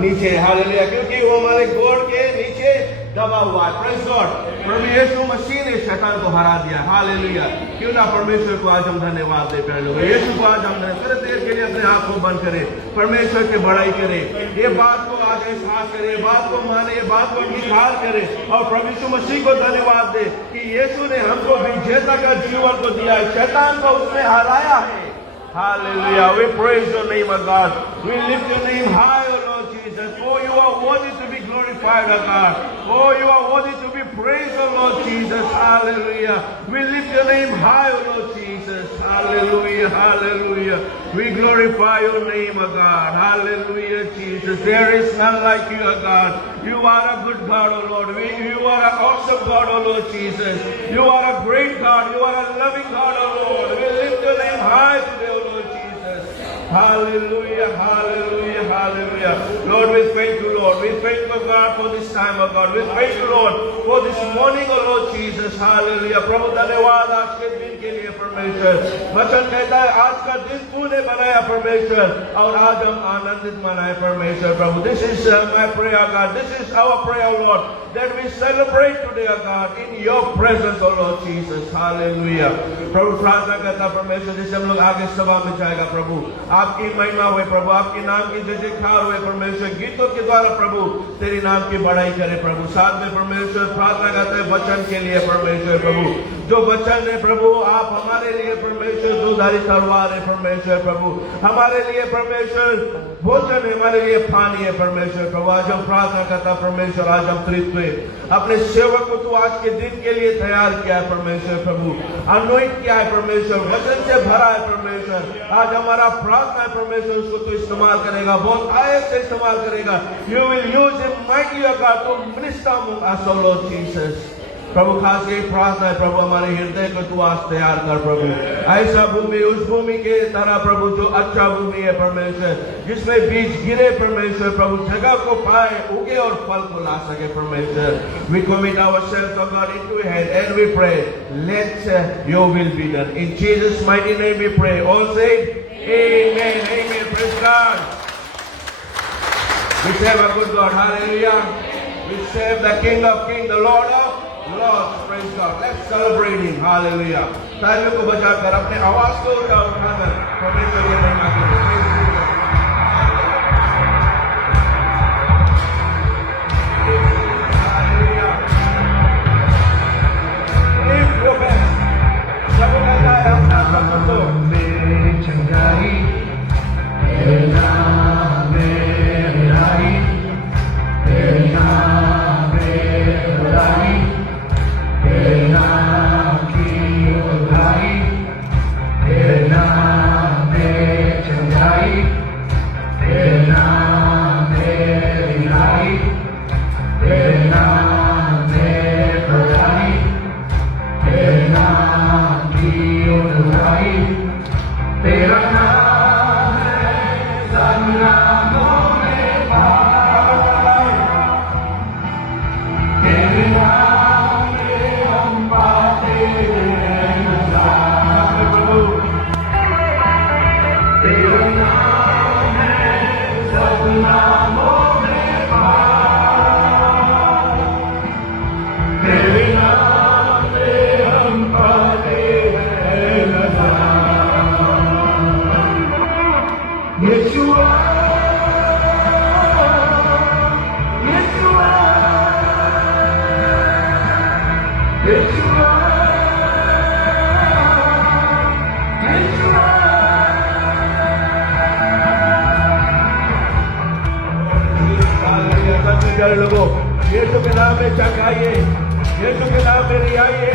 नीचे, हालेलुया, क्योंकि वो हमारे गोड़ के नीचे दबा हुआ है। Praise God. प्रभु यीशु मसीह ने शैतान को हरा दिया, हालेलुया। क्यों ना परमेश्वर को आज हम धन्यवाद दे प्यारे लोग। यीशु को आज हम थोड़ी देर के लिए अपने आप को बंद करें, परमेश्वर की बड़ाई करें, ये बात को आज एहसास करें, ये बात को माने, ये बात को अंगीकार करें और प्रभु यीशु मसीह को धन्यवाद दे कि यीशु ने हमको विजेता का जीवन को दिया है, शैतान को उसने हराया है। Hallelujah. We praise your name, O God. We lift your name high, O Lord Jesus. Oh, you are worthy to be glorified, O God. Oh, you are worthy to be praised, O Lord Jesus. Hallelujah. We lift your name high, O Lord Jesus. Hallelujah. Hallelujah. We glorify your name, O God. Hallelujah, Jesus. There is none like you, O God. You are a good God, O Lord. You are an awesome God, O Lord Jesus. You are a great God. You are a loving God, O Lord. We lift your name high today, O Lord Jesus. Hallelujah, hallelujah, hallelujah. Lord, we thank you, Lord. We thank you, God, for this time, O God. We thank you, Lord, for this morning, O Lord Jesus. Hallelujah. प्रभु धन्यवाद आज के दिन के लिए परमेश्वर। वचन कहता है आज का दिन तूने बनाया परमेश्वर और आज हम आनंदित मनाए परमेश्वर। प्रभु, this is my prayer, God. This is our prayer, Lord, that we celebrate today, O God, in your presence, O Lord Jesus. Hallelujah. प्रभु प्रार्थना करता परमेश्वर जैसे हम लोग आगे सभा में जाएगा प्रभु, आपकी महिमा हुए प्रभु, आपके नाम की जय जयकार हुए परमेश्वर, गीतों के द्वारा प्रभु तेरी नाम की बढ़ाई करे प्रभु। साथ में परमेश्वर प्रार्थना करते हैं वचन के लिए परमेश्वर प्रभु, जो वचन है प्रभु आप हमारे लिए परमेश्वर दुधारी तलवार है परमेश्वर प्रभु, हमारे लिए परमेश्वर भोजन है, हमारे लिए पानी है परमेश्वर प्रभु। आज हम प्रार्थना करता परमेश्वर, आज हम तृप्त हुए, अपने सेवक को तू आज के दिन के लिए तैयार किया है परमेश्वर प्रभु, अनोइंट किया है परमेश्वर, वचन से भरा है परमेश्वर। आज हमारा प्रार्थना है परमेश्वर उसको तो इस्तेमाल करेगा, बहुत आयत से इस्तेमाल करेगा। You will use him mightily O God to minister among us O Lord Jesus. प्रभु खास यही प्रार्थना है प्रभु, हमारे हृदय को तू आज तैयार कर प्रभु, ऐसा भूमि उस भूमि के तरह प्रभु जो अच्छा भूमि है परमेश्वर, जिसमें बीज गिरे परमेश्वर प्रभु, जगह को पाए, उगे और फल को ला सके परमेश्वर। We commit ourselves, O God, into your hand and we pray, let your will be done. In Jesus' mighty name we pray. All say, Amen. Amen. Praise God. We serve a good God. Hallelujah. We serve the King of Kings, the Lord of Lord, praise God. Let's celebrate Him. Hallelujah. तालियों को बजाकर अपने आवाज को उठाकर परमेश्वर की महिमा करें। Hallelujah. Lift your hands. सबको कहता है अपना सब तो मेरी चंगाई, तेरे नाम में लाई, तेरे नाम में लाई, तेरे नाम की उधारी, तेरे नाम में चंगाई, तेरे नाम में रिहाई, तेरे नाम में भलाई, तेरे नाम की उधारी, तेरा नाम है सब नामों में बड़ा, तेरे नाम में हम पाते हैं नजारा प्रभु, तेरा नाम है सब नामों में बड़ा, तेरे नाम में हम पाते हैं नजारा। यीशुआ, यीशुआ, यीशुआ, यीशुआ। प्यारे लोगों, यीशु के नाम में चढ़ाइए, यीशु के नाम में रिहाइए,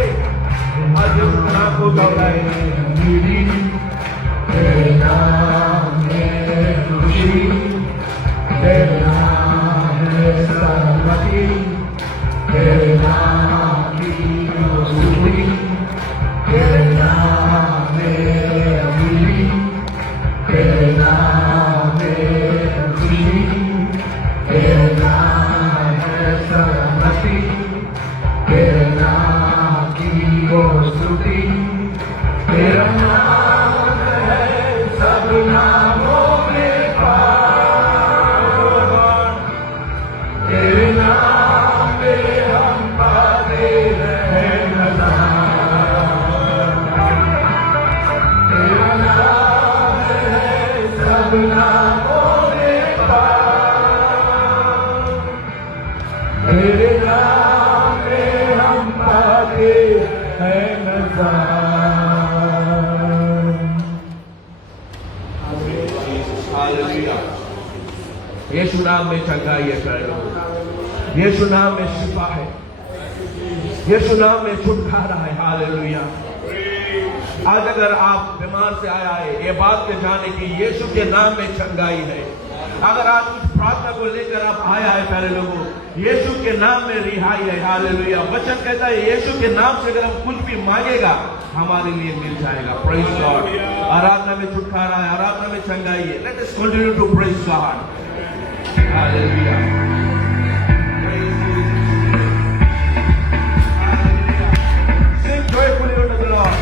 आज यीशु के नाम को दोहराइए। तेरे नाम में खुशी, तेरे नाम में सहमति, तेरे नाम की स्तुति, तेरे नाम में अमीरी, तेरे नाम में खुशी, तेरे नाम है सहमति, तेरे नाम की वो स्तुति, तेरा नाम है सब नामों में पार। तेरे नाम में हम पाते हैं नजारा। यीशु नाम में चंगाई है प्यारे लोगों, यीशु नाम में शिफा है, यीशु नाम में छुटकारा है। हालेलुया। आज अगर आप बीमार से आया है, ये बात के जाने की यीशु के नाम में चंगाई है। अगर आज कुछ प्रार्थना को लेकर आप आया है प्यारे लोगों, यीशु के नाम में रिहाई है। हालेलुया। वचन कहता है यीशु के नाम से अगर हम कुछ भी मांगेगा हमारे लिए मिल जाएगा। Praise God. आराधना में छुटकारा है, आराधना में चंगाई है। Let us continue to praise God. Hallelujah. Sing joyfully unto the Lord.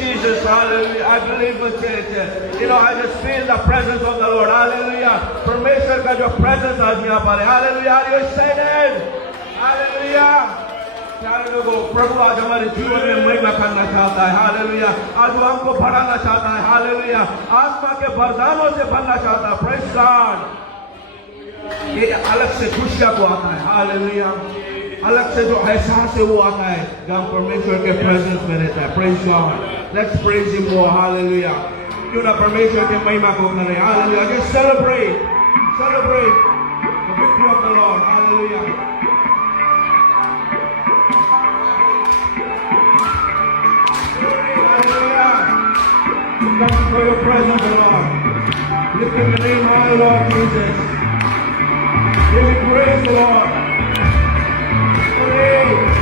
Jesus, hallelujah. I believe with it. I just feel the presence of the Lord, hallelujah. परमेश्वर का जो presence आज यहाँ पर है, hallelujah. Are you excited? Hallelujah. प्यारे लोगों, प्रभु आज हमारे जीवन में महिमा करना चाहता है, हालेलुया। आज वो हमको बढ़ाना चाहता है, हालेलुया। आत्मा के वरदानों से भरना चाहता है, प्रेज़ गॉड। ये अलग से खुशियां को आता है, हालेलुया। अलग से जो एहसास है वो आता है जब हम परमेश्वर के प्रेजेंस में रहता है. Praise God. Let's praise Him more. Hallelujah. क्यों ना परमेश्वर के महिमा को करें. Hallelujah. Just celebrate the victory of the Lord. Hallelujah. Thank you for your presence, Lord. Lift your name high, Lord Jesus. Give me praise, Lord. Praise.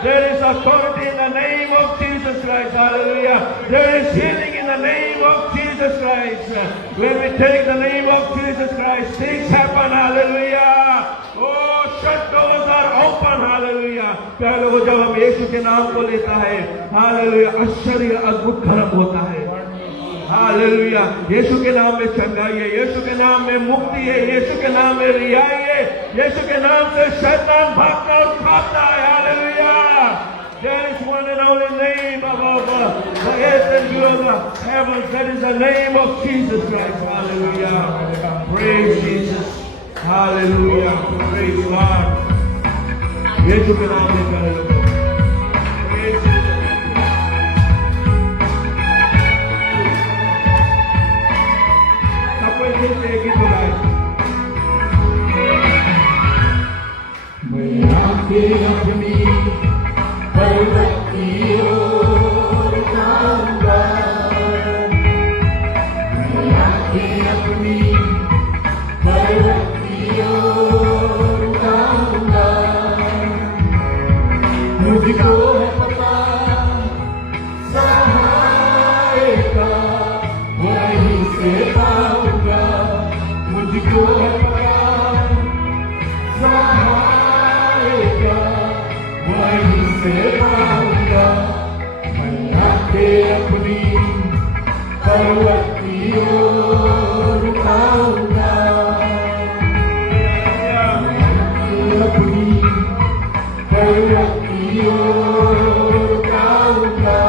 There is authority in the name of Jesus Christ. Hallelujah. There is healing in the name of Jesus Christ. When we take the name of Jesus Christ, things happen. Hallelujah. Oh, shut doors are open. Hallelujah. प्यारे लोगों, जब हम यीशु के नाम को लेता है, hallelujah, आश्चर्य अद्भुत कर्म होता है. हालेलुया। यीशु के नाम में चंगाई है, यीशु के नाम में मुक्ति है, यीशु के नाम में रिहाई है, यीशु के नाम से शैतान भागना और खाना है। Hallelujah. There is one and only name above the earth and the heavens. That is the name of Jesus Christ. Hallelujah. Praise Jesus. Hallelujah. Praise God. यीशु के नाम में कर लो। Praise Jesus. सबको मिलते हैं गीत गाएं। मैं आके अपनी पर्वत की ओर जाऊंगा, मैं आके अपनी पर्वत की ओर जाऊंगा। मुझको है पता सहाय का वहीं से पाऊंगा, मुझको है पता सहाय का वहीं से पाऊंगा। मैं आके अपनी पर्वत की ओर जाऊंगा, मैं अपनी पर्वत की ओर जाऊंगा।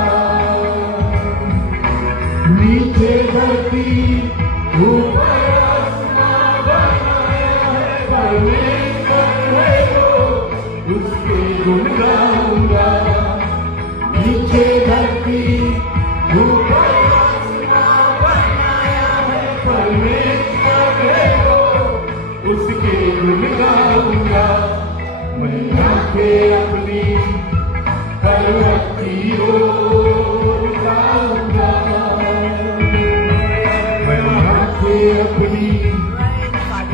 नीचे धरती ऊपर आसमां बनाया है परमेश्वर है वो, उसके गुण गाऊंगा। नीचे धरती ऊपर आसमां बनाया है परमेश्वर है वो, उसके गुण गाऊंगा। मैं आके अपनी पर्वत की ओर जाऊंगा, मैं आके अपनी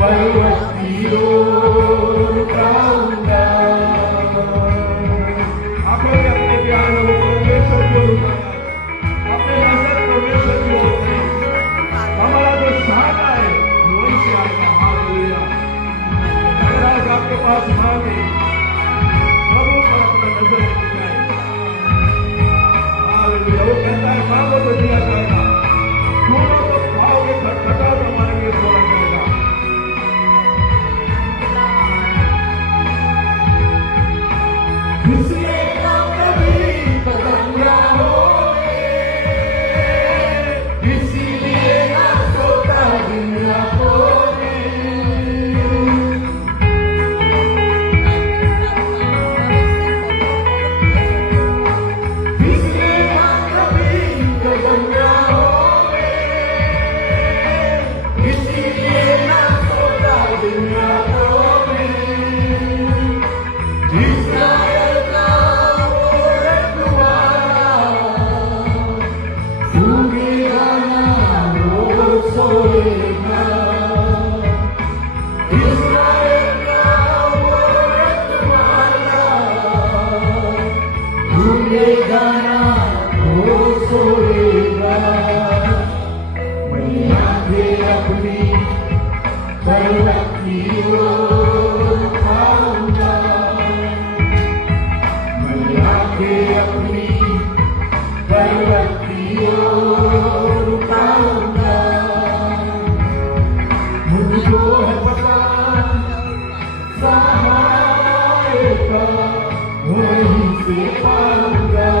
पर्वत की ओर जाऊंगा। आप लोग अपने ध्यान को परमेश्वर की ओर उठाएं, अपने नजर परमेश्वर की ओर करें। हमारा जो सहारा है वहीं से आएगा। हालेलुया। अगर आज आपके पास मांगे प्रभु पर अपना नजर लेके जाए। हालेलुया। वो कहता है मांगो तो दिया जाएगा, ढूंढो तो पाओगे, खटखटाओ तो हमारे लिए खोला जाएगा। इसलिए कभी कदम ना होगे, इसीलिए ना सोता दिन ना होगे। इसलिए कभी कदम ना होगे, इसीलिए ना सोता दिन ना होगे। इस्राएल का वो रखवाला भूखेगा ना वो सोएगा। इस्राएल का वो रखवाला भूखेगा ना वो सोएगा। मैं आके अपनी पर्वत की ओर जाऊंगा, मैं आके अपनी पर्वत की ओर जाऊंगा। मुझको है पता सहाय का वहीं से पाऊंगा,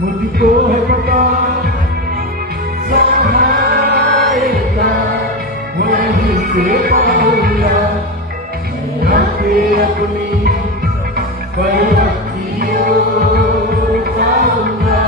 मुझको है पता सहाय का वहीं से पाऊंगा। मैं आके अपनी पर्वत की ओर जाऊंगा।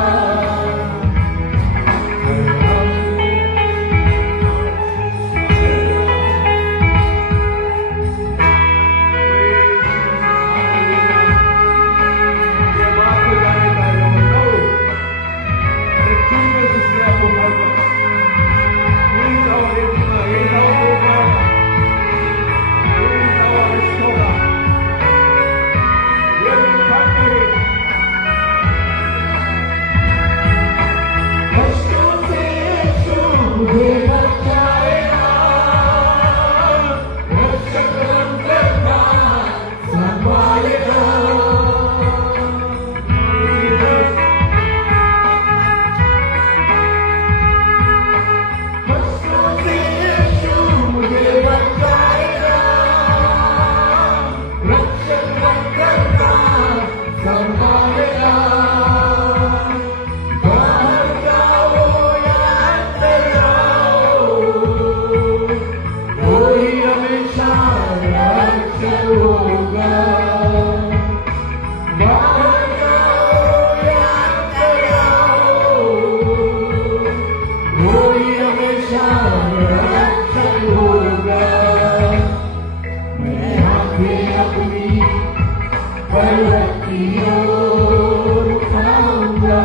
We're उठाऊंगा, मैं आंखें अपनी पर्वत की ओर उठाऊंगा,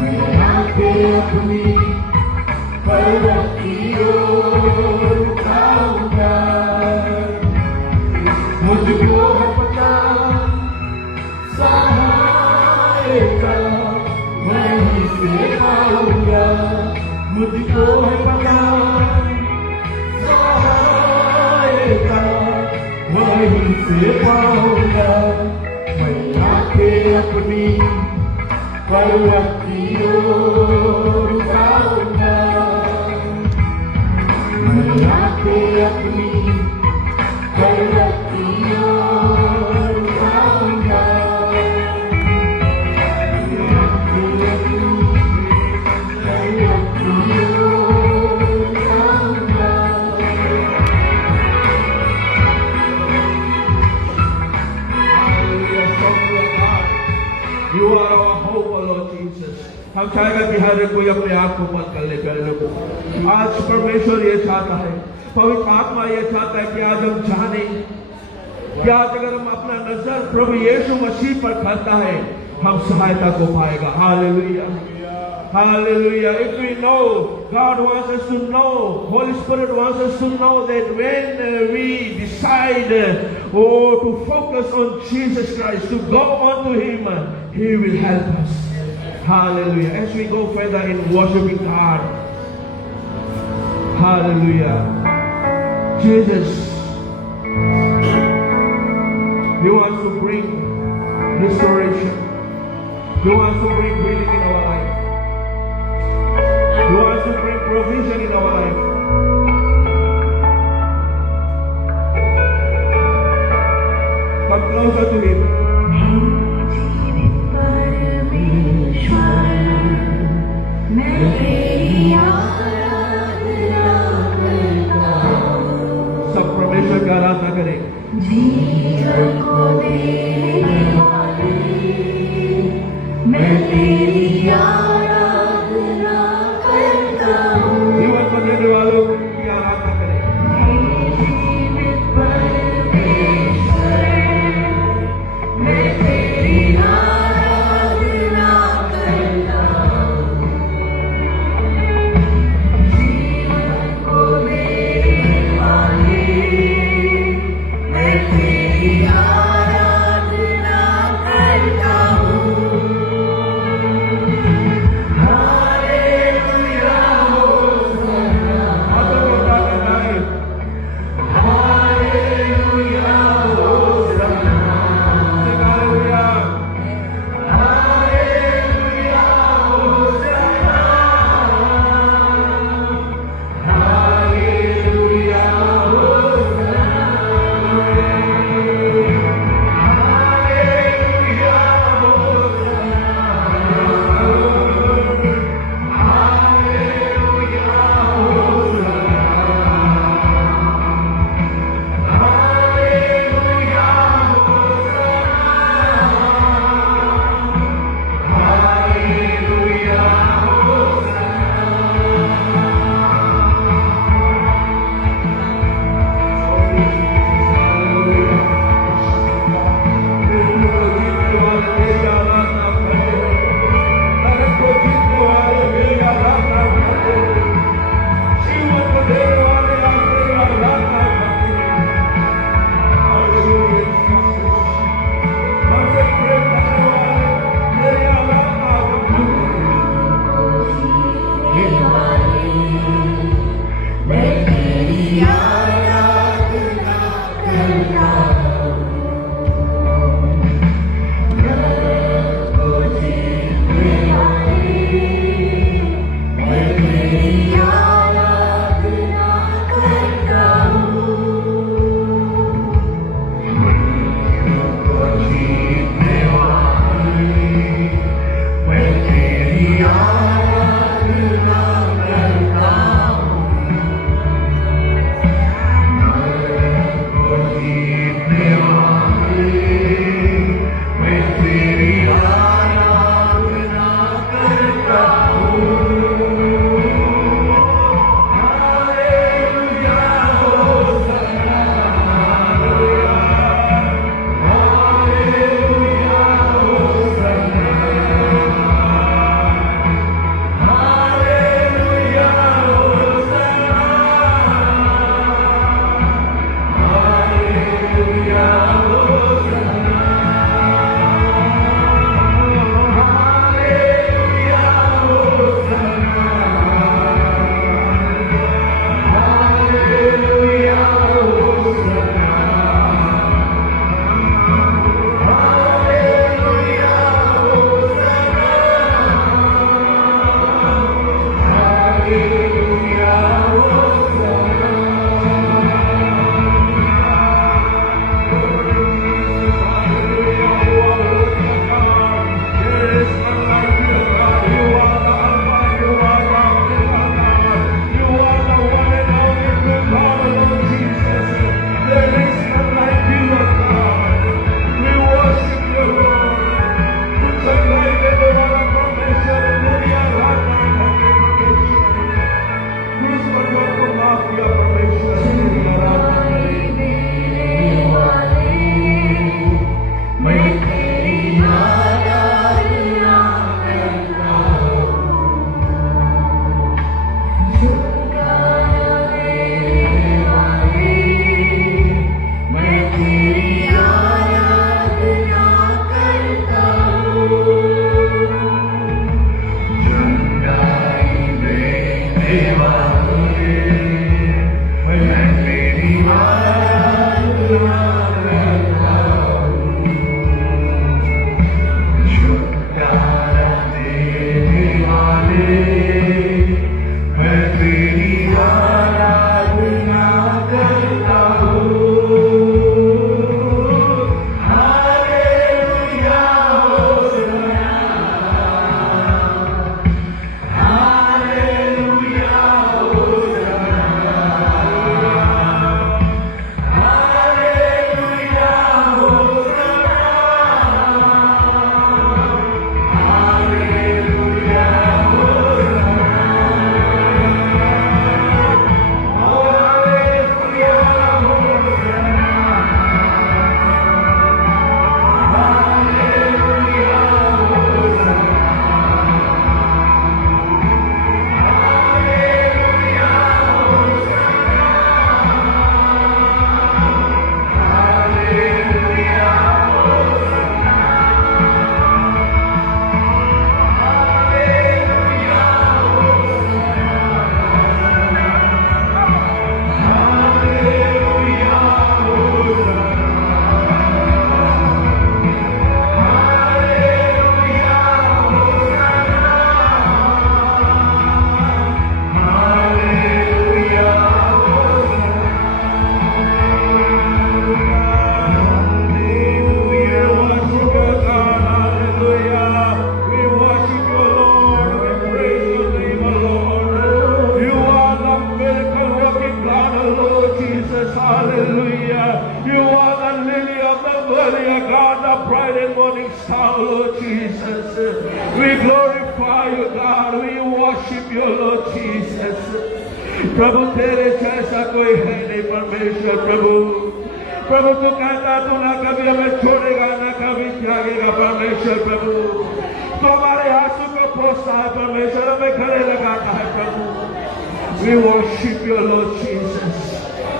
मैं आंखें अपनी पर्वत की ओर उठाऊंगा। मुझको है पता सहाय का वहीं से पाऊंगा, मुझको है पता सहाय का वहीं से पाऊंगा। मैं आंखें अपनी पर्वत की ओर उठाऊंगा, मैं आंखें अपनी पर्वत की ओर उठाऊंगा, मैं आंखें अपनी पर्वत की ओर उठाऊंगा। Hallelujah. So you are God. You are our hope, O Lord Jesus. हम चाहेगा कि हर कोई अपने आप को मत कर ले प्यारे लोगों। आज परमेश्वर ये चाहता है, पवित्र आत्मा ये चाहता है कि आज हम जाने कि आज अगर हम अपना नजर प्रभु यीशु मसीह पर करता है, हम सहायता को पाएगा। Hallelujah, Hallelujah. If we know, God wants us to know, Holy Spirit wants us to know that when we decide to focus on Jesus Christ, to go on to Him, He will help us. Hallelujah. As we go further in worshiping God, hallelujah. Jesus, He wants to bring restoration. He wants to bring healing in our life. He wants to bring provision in our life. Come closer to Him. सब परमेश्वर की आराधना करें। जीवन को देने वाले, मैं तेरी आराधना करता हूँ। जीवन को देने वालों की आराधना करें। जीवित परमेश्वर, मैं तेरी आराधना करता हूँ। जीवन को देने वाले, मैं Hallelujah, God, the bright and morning star, Lord Jesus. We glorify you, God. We worship you, Lord Jesus. प्रभु तेरे जैसा कोई है नहीं परमेश्वर प्रभु प्रभु तू कहता तू ना कभी हमें छोड़ेगा ना कभी त्यागेगा परमेश्वर प्रभु तो हमारे आंसू को पोंछता है परमेश्वर हमें गले लगाता है प्रभु We worship you, Lord Jesus.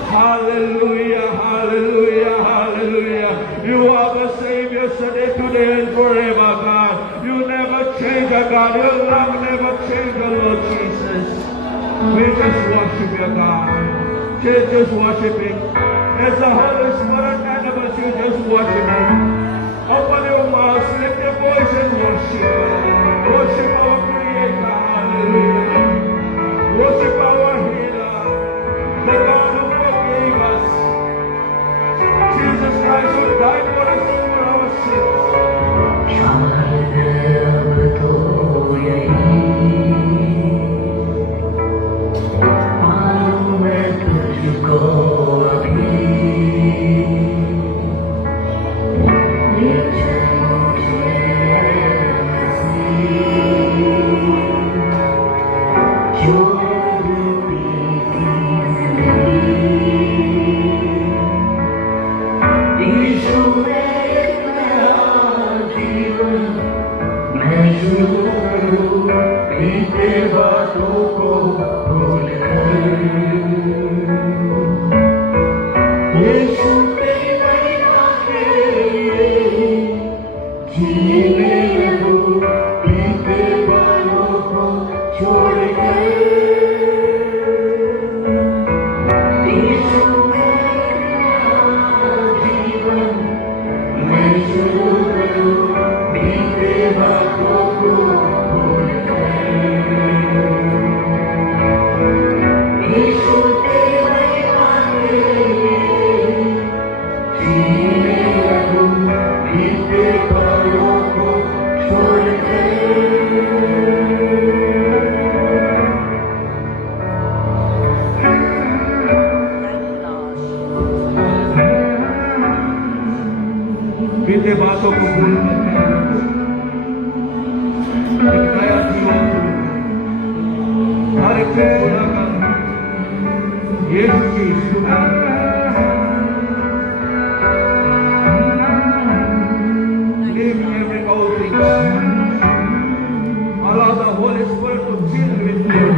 Hallelujah, hallelujah, hallelujah. You are the same yesterday, today, and forever, God. You never change, God. Your love never changes, Lord Jesus. We just worship you, God. Just worship Him. As the Holy Spirit enables you, just worship Him. Open your mouth, lift your voice and worship. Worship our Creator. Hallelujah. Worship our Healer, the God who forgave us. Jesus Christ who died for us for our sins. बीते बातों को भूल एक नया जीवन हर एक को खुलाकर यीशु की स्तुति leaving every old thing allow the Holy Spirit to fill with you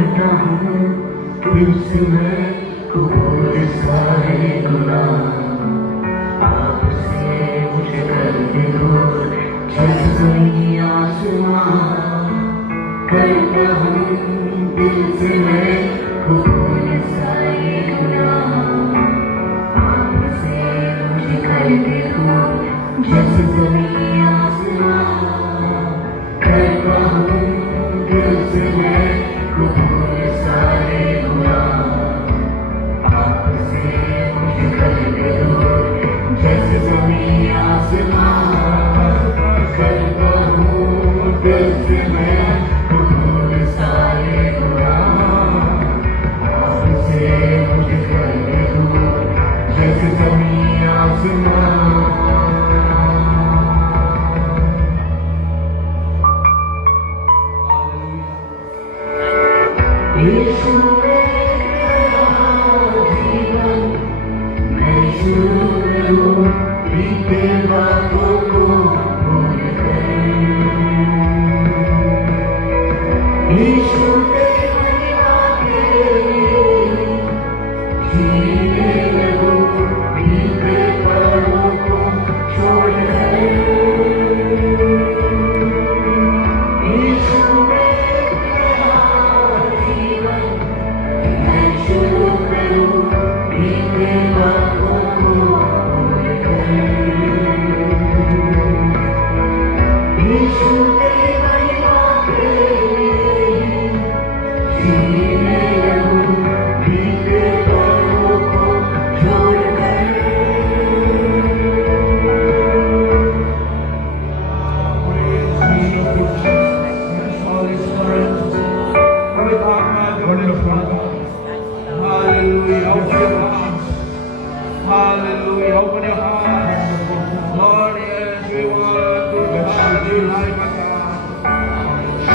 Hallelujah. Open your heart. Lord,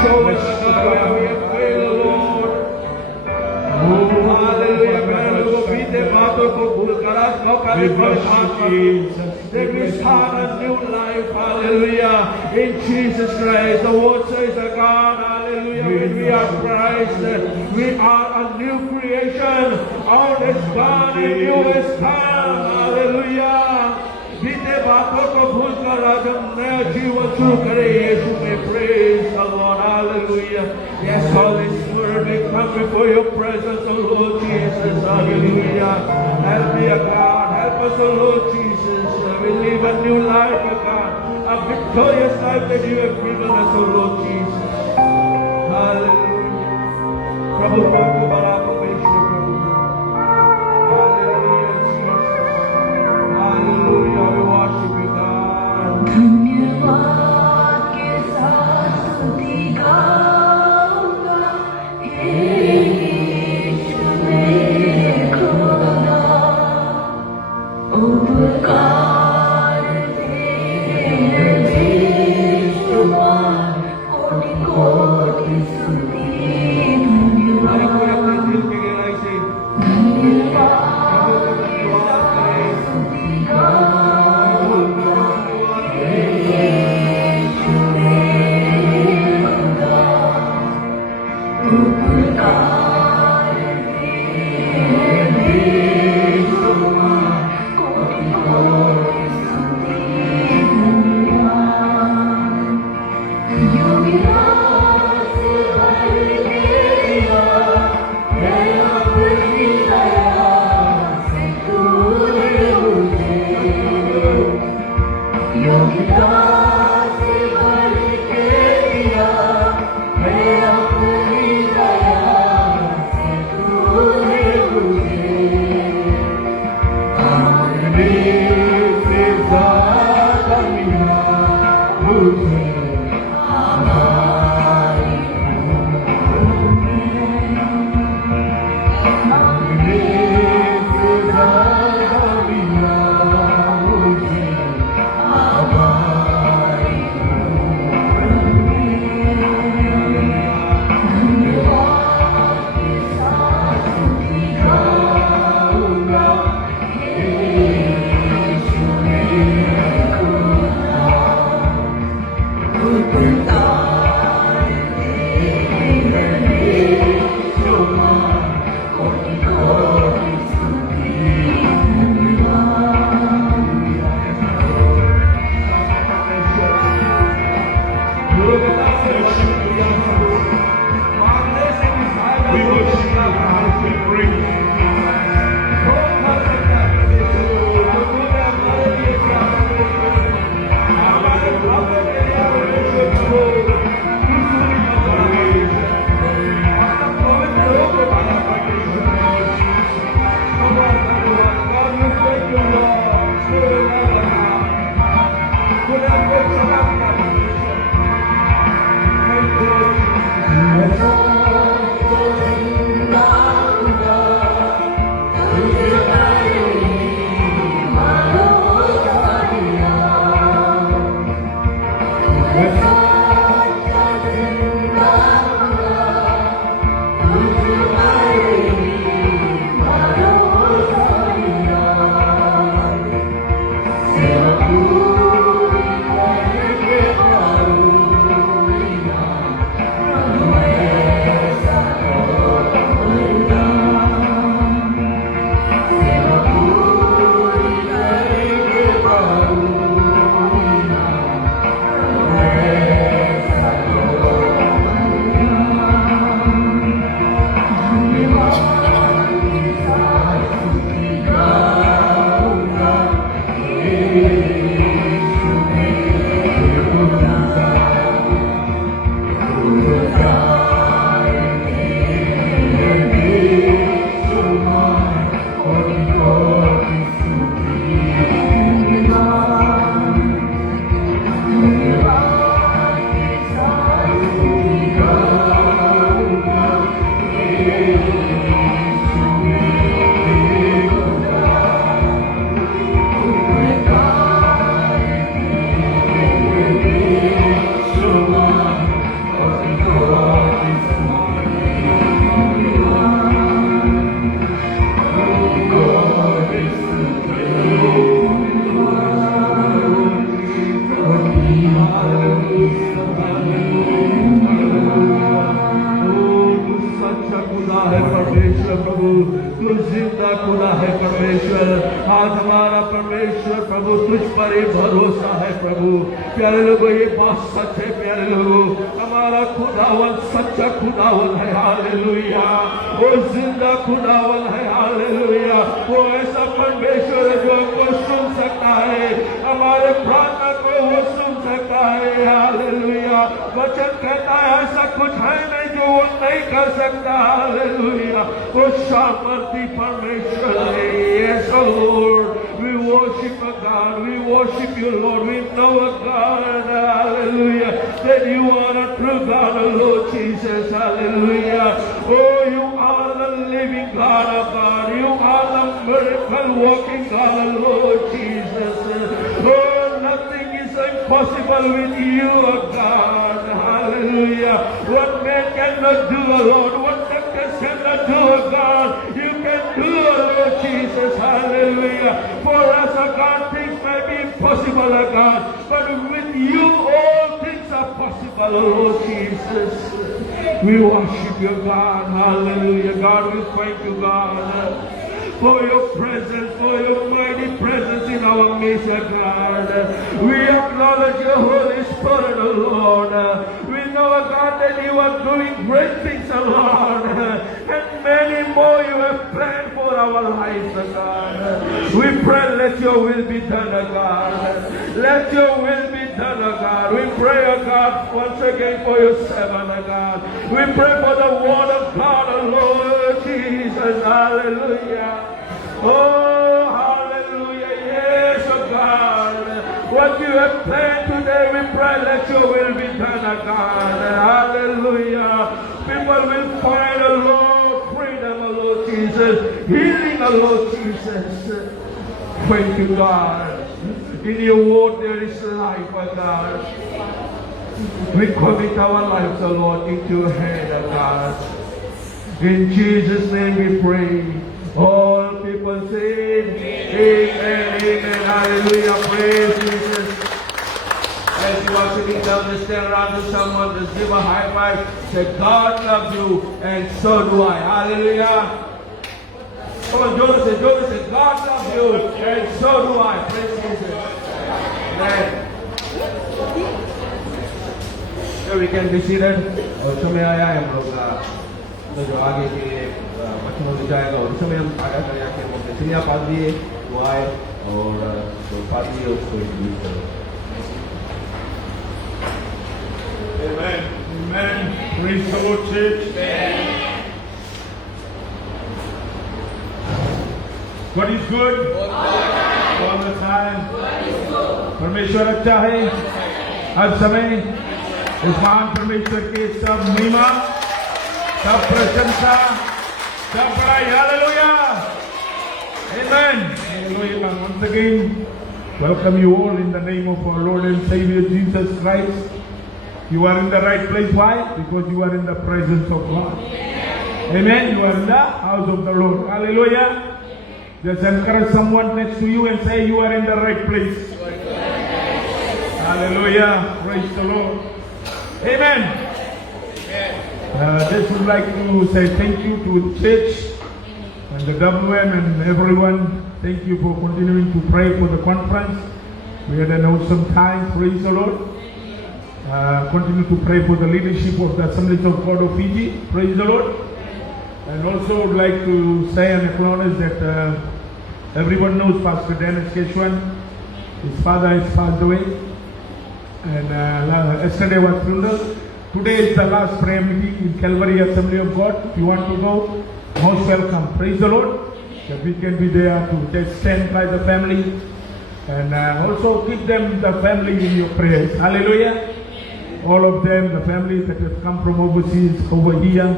show us, God, we pray, Lord. Hallelujah. मेरे लोगों बीते बातों को भूलकर आज मौका दे परमात्मा that we start a new life. Hallelujah. In Jesus Christ, the word says that God, hallelujah, when we are Christ, we are a new creation. All is gone and new is come. Hallelujah. बीते बातों को भूलकर आज हम नया जीवन शुरू करें यीशु में praise the Lord. Hallelujah. Yes, Holy Spirit, we come before your presence, O Lord Jesus. Hallelujah. Help me, O God. Help us, O Lord Jesus. We live a new life, O God. A victorious life that you have given us, O Lord Jesus. Hallelujah. प्रभु को बड़ा परमेश्वर प्रभु. Hallelujah, Jesus. Hallelujah. We worship you, God. धन्यवाद के साथ स्तुति गाऊंगा हे यीशु मेरे खुदा उपकार तेरे बेशुमार कोटि कोटि स्तुति हमारे को अपने धन्यवाद दिल की गहराई से धन्यवाद के साथ स्तुति गाऊंगा हे यीशु मेरे खुदा उपकार तेरे बेशुमार कोटि कोटि स्तुति धन्यवाद योगिता से भर दिया है अपनी दया से तूने खुदा है परमेश्वर। आज हमारा परमेश्वर प्रभु तुझ पर ही भरोसा है प्रभु। प्यारे लोगों, ये बात सच है प्यारे लोगों, हमारा खुदावन सच्चा खुदावन है। हालेलुया, वो जिंदा खुदावन है। हालेलुया, वो ऐसा परमेश्वर है जो हमको सुन सकता है, हमारे प्रार्थना को वो सुन सकता है। हालेलुया, वचन कहता है ऐसा कुछ है नहीं जो वो नहीं कर सकता। हालेलुया, वो सामर्थी परमेश्वर है। Yes, O Lord, we worship a God, we worship you Lord, we know a God, hallelujah, that you are a true God, O Lord Jesus. Hallelujah, oh, you are the living God of God, you are the miracle working God, O Lord Jesus. Oh, nothing is impossible with you, O God. Hallelujah, what man cannot do, O Lord, what doctors cannot do, O God, you can do, O Lord Jesus. Hallelujah, for us, O God, things may be impossible, O God, but with you all things are possible, O Lord Jesus. We worship you, God. Hallelujah, God, we thank you, God, for your presence, for your mighty presence in our midst, God. We acknowledge your Holy Spirit, O Lord. We know, God, that you are doing great things, O Lord, and many more you have planned for our lives, O God. We pray, let your will be done, O God. Let your will be done, O God. We pray, O God, once again for your servant, O God. We pray for the word of God, O Lord Jesus. Hallelujah. Oh, hallelujah. Yes, oh God. What you have planned today, we pray, let your will be done, oh God. Hallelujah. People will find, oh Lord, freedom, oh Lord Jesus. Healing, oh Lord Jesus. Thank you, God. In your word there is life, oh God. We commit our lives, oh Lord, into your hand, oh God. In Jesus' name we pray. All people say, amen, amen, hallelujah, praise Jesus. As you are sitting down, just stand around to someone, just give a high five, say, God loves you, and so do I, hallelujah. Come on, Jonas say, God loves you, and so do I, praise Jesus. Amen. So we can be seated. और समय आया है हम लोग का तो जो आगे के बच्चों में जाएगा उस समय हम आगे कर जाके हम सिनिया पादरी वो आए और जो पादरी है उसको इंट्रोड्यूस करो। Amen. Amen. Praise the Lord, church. God is good all the time. परमेश्वर अच्छा है हर समय। इस महान परमेश्वर के सब महिमा, सब प्रशंसा, सब बड़ाई, hallelujah, amen, hallelujah. Once again, welcome you all in the name of our Lord and Savior Jesus Christ. You are in the right place. Why? Because you are in the presence of God. Amen. You are in the house of the Lord. Hallelujah. Just encourage someone next to you and say you are in the right place. Hallelujah. Praise the Lord. Amen. Just would like to say thank you to the church and the WM and everyone. Thank you for continuing to pray for the conference. We had an awesome time. Praise the Lord. Continue to pray for the leadership of the Assemblies of God of Fiji. Praise the Lord. And also would like to say and acknowledge that everyone knows Pastor Dennis Keshwan. His father has passed away. And yesterday was funeral. Today is the last prayer meeting in Calvary Assembly of God. If you want to go, most welcome. Praise the Lord. That we can be there to just stand by the family. And also keep them, the family, in your prayers. Hallelujah. All of them, the families that have come from overseas over here,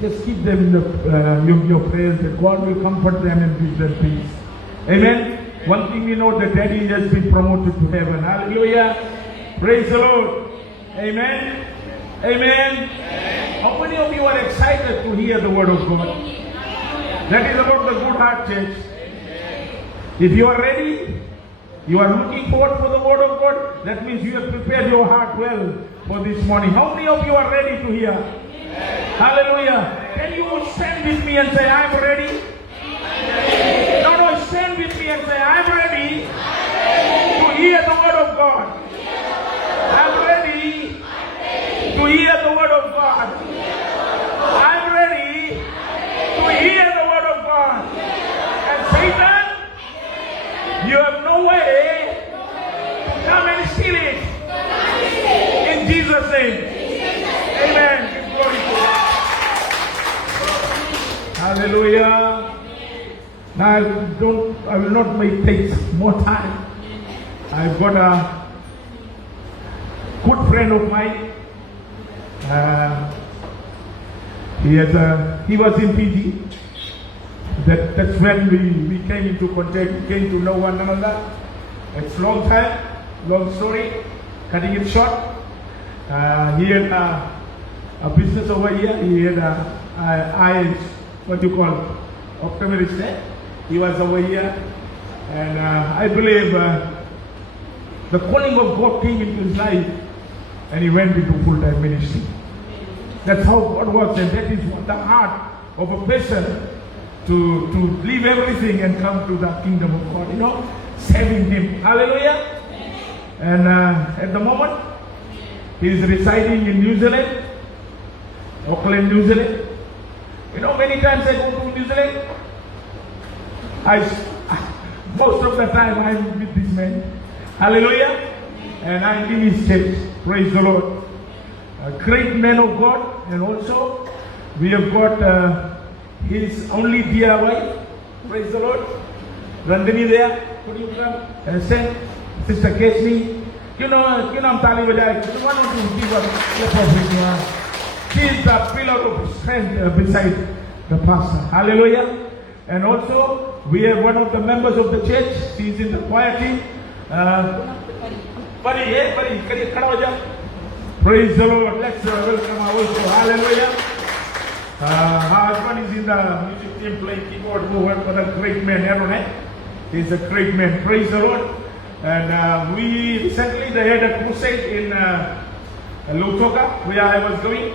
just keep them in your prayers that God will comfort them and give them peace. Amen. One thing we know, that Daddy has been promoted to heaven. Hallelujah. Praise the Lord. Amen. Amen. How many of you are excited to hear the word of God? That is about the Good Heart Church. If you are ready, you are looking forward for the word of God, that means you have prepared your heart well for this morning. How many of you are ready to hear? Hallelujah. Can you stand with me and say, I am ready? Hallelujah. Now I will not take more time. I've got a good friend of mine. He was in Fiji. That's when we came into contact, we came to know one another. It's long time, long story. Cutting it short, he had a business over here. He had what you call optometrist. He was over here, and I believe the calling of God came into his life, and he went into full-time ministry. That's how God works, and that is what the heart of a person to leave everything and come to the kingdom of God, saving him. Hallelujah. And at the moment, he is residing in New Zealand, Auckland, New Zealand. Many times I go to New Zealand, most of the time I'm with this man. Hallelujah. And I'm in his church. Praise the Lord. A great man of God. And also, we have got his only dear wife. Praise the Lord. Randini there. Could you come? Send Sister Kesni. I'm telling you, one of you give us. She is the pillar of strength beside the pastor. Hallelujah. And also, we have one of the members of the church. She is in the choir team. Praise the Lord. Let's welcome her also. Hallelujah. Her husband is in the music team playing keyboard. Who worked for a great man, Aaron. He's a great man. Praise the Lord. And we recently had a crusade in Lautoka, where I was going.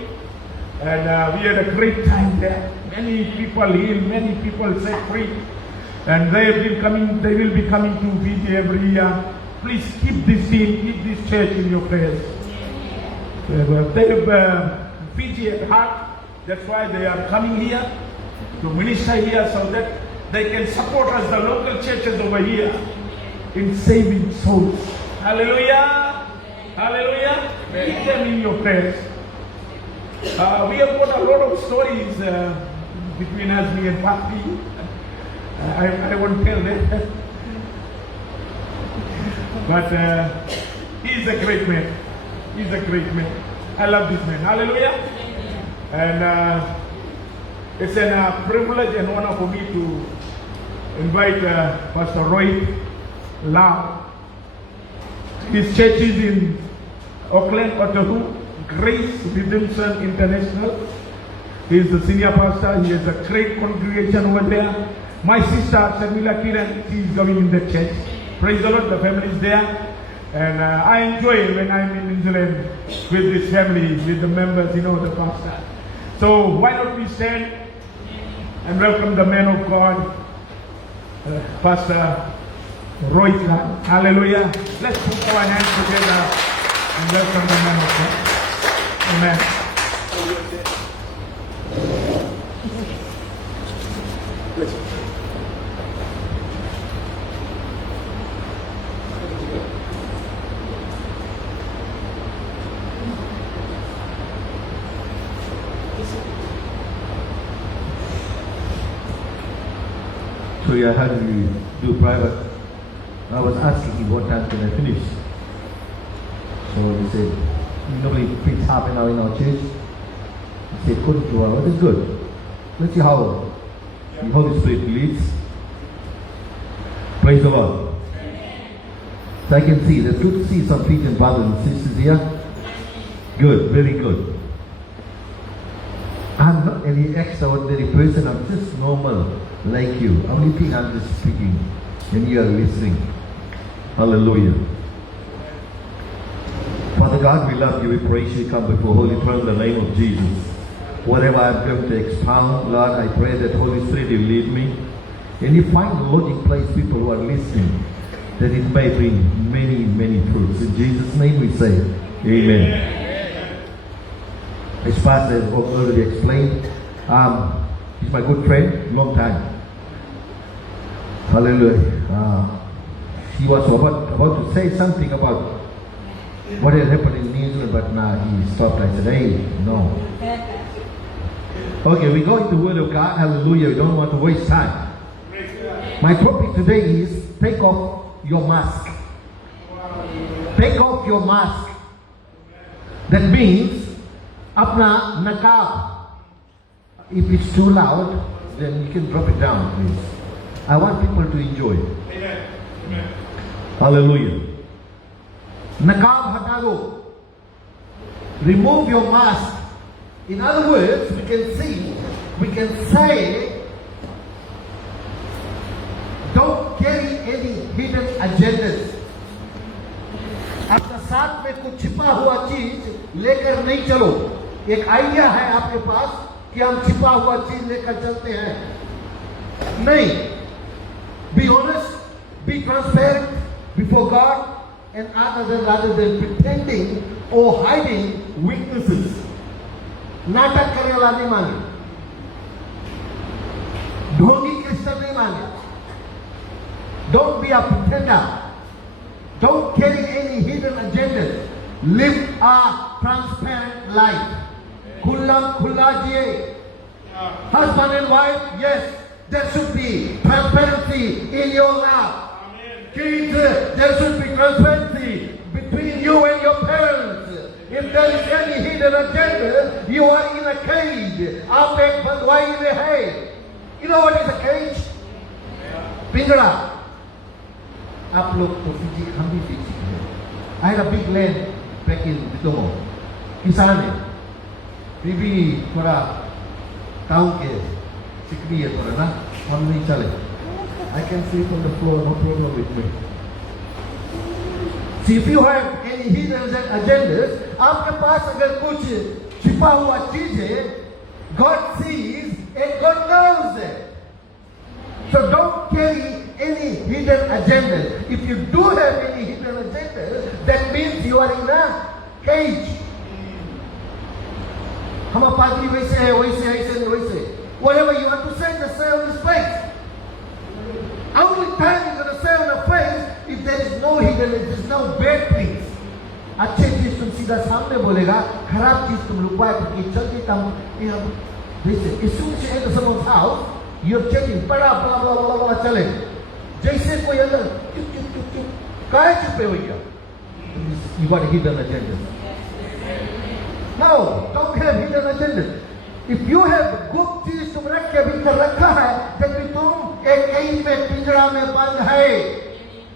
And we had a great time there. Many people healed, many people set free. And they will be coming to Fiji every year. Please keep this team, keep this church in your prayers. They have Fiji at heart. That's why they are coming here to minister here so that they can support us, the local churches over here, in saving souls. Hallelujah. Hallelujah. Keep them in your prayers. We have got a lot of stories between us, me and Papi. I won't tell them. But he's a great man. He's a great man. I love this man. Hallelujah. And it's a privilege and honor for me to invite Pastor Roy Lau. His church is in Auckland, Otahu, Grace Redemption International. He is the senior pastor. He has a great congregation over there. My sister, Shamila Kiran, she is going in the church. Praise the Lord, the family is there. And I enjoy when I'm in New Zealand with this family, with the members, the pastor. So why not we stand and welcome the man of God, Pastor Roy Lau. Hallelujah. Let's put our hands together and welcome the man of God. Amen. So I had to do private. I was asking him what time can I finish. So he said, he normally preach half an hour in our church. He said, 42 hours, that's good. Let's see how the Holy Spirit leads. Praise the Lord. So I can see, it's good to see some Fijian brothers and sisters here. Good, very good. I'm not any extraordinary person, I'm just normal like you. Only thing I'm just speaking and you are listening. Hallelujah. Father God, we love you, we praise you, come before Holy Throne in the name of Jesus. Whatever I'm going to expound, Lord, I pray that Holy Spirit will lead me. And you find the lodging place, people who are listening, that it may bring many, many fruits. In Jesus' name we say, Amen. As Pastor has already explained, he's my good friend, long time. Hallelujah. He was about to say something about what had happened in New Zealand, but now he stopped. I said, hey, no. Okay, we go into the Word of God. Hallelujah. We don't want to waste time. My topic today is take off your mask. Take off your mask. That means apna naqab. If it's too loud, then you can drop it down, please. I want people to enjoy it. Amen. Hallelujah. Naqab hata do. Remove your mask. In other words, we can say, don't carry any hidden agendas. अपना साथ में कुछ छिपा हुआ चीज लेकर नहीं चलो. एक आइडिया है आपके पास कि हम छिपा हुआ चीज लेकर चलते हैं. नहीं. Be honest, be transparent before God and others rather than pretending or hiding weaknesses. नाटक करने वाला नहीं मांगे. ढोंगी क्रिश्चियन नहीं मांगे. Don't be a pretender. Don't carry any hidden agendas. Live a transparent life. Khulla jiye. Husband and wife, yes, there should be transparency in your life. Kids, there should be transparency between you and your parents. If there is any hidden agenda, you are in a cage. आप एक बंधुआई में है. You know what is a cage? पिंजरा. आप लोग तो Fiji, हम भी फिजी हैं. I had a big land back in Bitomo. किसान है. फिर भी थोड़ा टाउन के चिकनी है थोड़ा ना. हम नहीं चले. I can sleep on the floor, no problem with me. See, if you have any hidden agendas, आपके पास अगर कुछ छिपा हुआ चीज है, God sees and God knows it. So don't carry any hidden agendas. If you do have any hidden agendas, that means you are in a cage. हम पादरी वैसे है, वैसे ऐसे वैसे. Whatever you want to say, just say on his face. Only time you're going to say on the face if there is no hidden, if there is no bad things. अच्छे चीज तुम सीधा सामने बोलेगा, खराब चीज तुम लुकवा करके चलते तुम जैसे as soon as you enter someone's house, you're checking बड़ा बड़ा बड़ा बड़ा बड़ा चले. जैसे कोई अंदर चुप चुप चुप चुप काहे चुपे हो गया? You got a hidden agenda. No, don't have hidden agenda. If you have गुप्त चीज तुम रख के भीतर रखा है, जबकि तुम एक केज में पिंजरा में बंद है.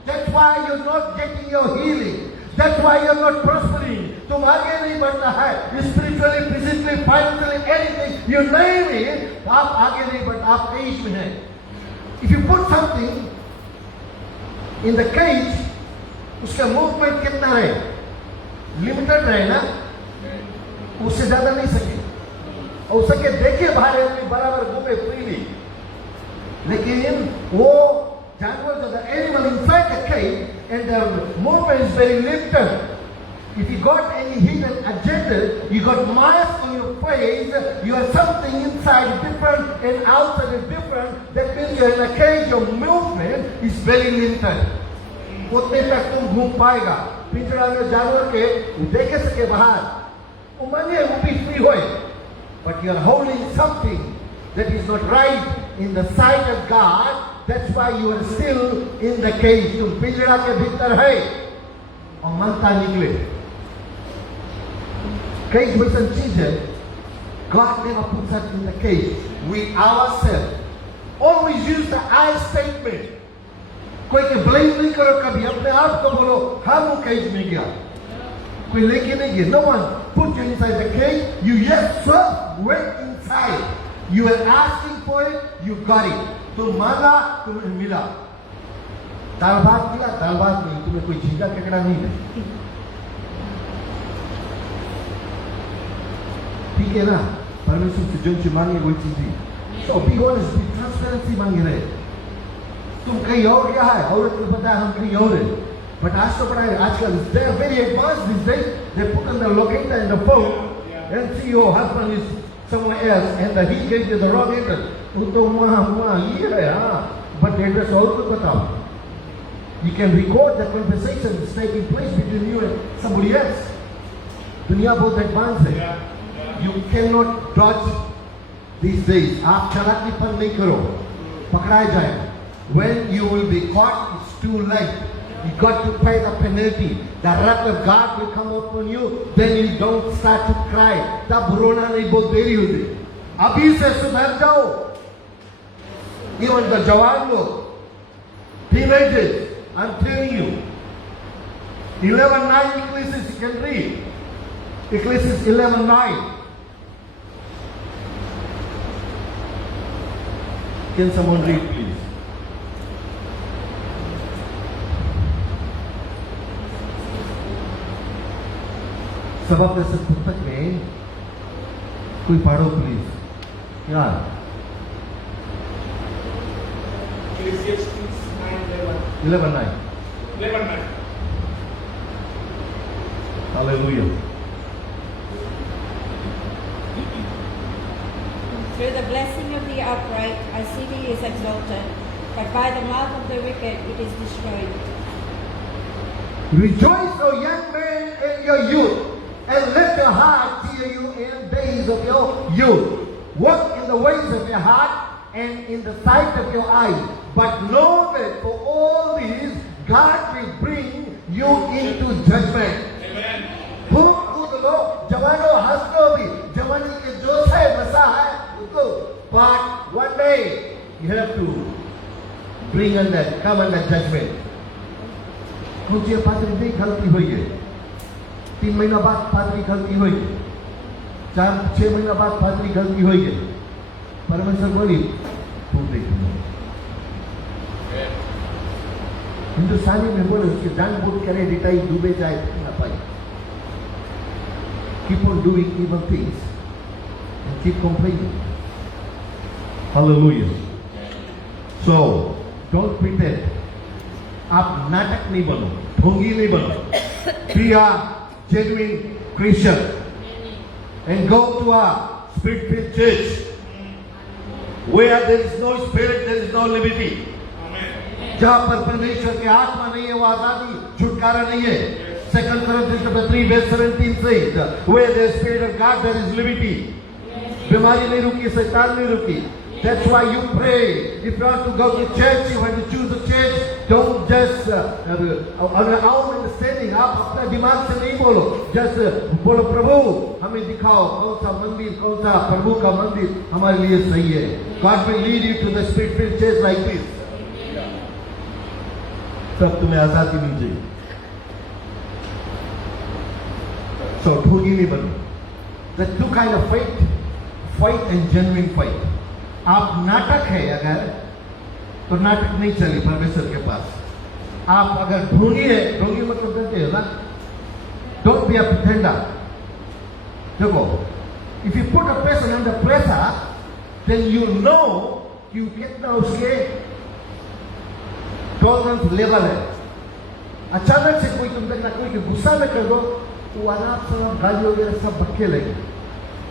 That's why you're not getting your healing. That's why you're not prospering. तुम आगे नहीं बढ़ता है. Spiritually, physically, financially, anything you name it, आप आगे नहीं बढ़ता. आप केज में हैं. If you put something in the cage, उसका मूवमेंट कितना रहे? लिमिटेड रहे ना. उससे ज्यादा नहीं सके. और सके देखे बाहर में बराबर घूमे फ्रीली. लेकिन वो जानवर जो the animal inside the cage and the movement is very limited. If you got any hidden agenda, you got mask on your face, you have something inside different and outside is different, that means you're in a cage, your movement is very limited. उतने तक तुम घूम पाएगा. पिंजरा में जानवर के देखे सके बाहर. उमंगे वो भी फ्री होए. But you are holding something that is not right in the sight of God. That's why you are still in the cage. तुम पिंजरा के भीतर है और मनता निकले. Cage में some चीज है. God never puts us in the cage. We ourselves always use the I statement. कोई के blame नहीं करो कभी. अपने आप को बोलो हाँ वो cage में गया. कोई लेके नहीं गया. No one put you inside the cage. You yourself went inside. You were asking for it. You got it. तुम मांगा तुम्हें मिला. दाल भात मिला, दाल भात नहीं. तुम्हें कोई झींगा केकड़ा नहीं है. ठीक है ना? परमेश्वर से जो चीज मांगे वही चीज दी. So be honest, be transparency मांगे रहे. तुम कहीं और गया है, औरत को पता है हम कहीं और है. But आज तो पता है आजकल they are very advanced these days. They put on the locator in the phone and see your husband is somewhere else and he gave you the wrong address. वो तो वहाँ ये है हाँ. But the address और को बताओ. You can record the conversation that's taking place between you and somebody else. दुनिया बहुत advanced है. You cannot dodge these days, आप चालाकीपन नहीं करो, पकड़ाए जाए. When you will be caught, it's too late. You got to pay the penalty. The wrath of God will come upon you. Then you don't start to cry. तब रोना नहीं, बहुत देरी होती. अभी से सुधर जाओ. Even the जवान लोग, teenagers, I'm telling you. 11:9 Ecclesiastes, you can read. Ecclesiastes 11:9. Can someone read, please? सभा प्रसन्न पुस्तक में कोई पढ़ो प्लीज यार. Ecclesiastes 9:11. 11:9. 11:9. Hallelujah. Through the blessing of the upright, a city is exalted, but by the mouth of the wicked it is destroyed. Rejoice, O young man, in your youth, and let your heart cheer you in days of your youth. Walk in the ways of your heart and in the sight of your eyes. But know that for all these, God will bring you into judgment. Amen. खूब कूद लो, जवानों हंस लो भी, जवानी के जोश है, मजा है, उसको. But one day you have to come under judgment. कौन सी पादरी नहीं गलती हुई है? 3 महीना बाद पादरी गलती हुई है, 4-6 महीना बाद पादरी गलती हुई है. परमेश्वर बोली तू देखो. हिंदुस्तानी में बोले उसके जानबूझ करे रिटाई डूबे जाए ना पाए. Keep on doing evil things and keep complaining. Hallelujah. So don't pretend. आप नाटक नहीं बनो, ढोंगी नहीं बनो. Be a genuine Christian and go to a spirit-filled church where there is no spirit, there is no liberty. जहाँ पर परमेश्वर की आत्मा नहीं है, वो आजादी, छुटकारा नहीं है. 2 Corinthians 3:17 says, where there is spirit of God, there is liberty. बीमारी नहीं रुकी, शैतान नहीं रुकी. That's why you pray. If you want to go to church, you want to choose a church. Don't just on your own understanding. आप अपना दिमाग से नहीं बोलो. Just बोलो प्रभु हमें दिखाओ कौन सा मंदिर, कौन सा प्रभु का मंदिर हमारे लिए सही है. God will lead you to the spirit-filled church like this. तब तुम्हें आजादी मिल जाएगी. So ठोगी नहीं बनो. The two kind of fight and genuine fight. आप नाटक है अगर, तो नाटक नहीं चले परमेश्वर के पास. आप अगर ढोंगी है, ढोंगी मतलब कहते हो ना, don't be a pretender. देखो, if you put a person under pressure, then you know कि कितना उसके टॉलरेंस लेवल है. अचानक से कोई तुम देखना कोई गुस्सा में कर दो तो आराम से गाली वगैरह सब भटके लगे,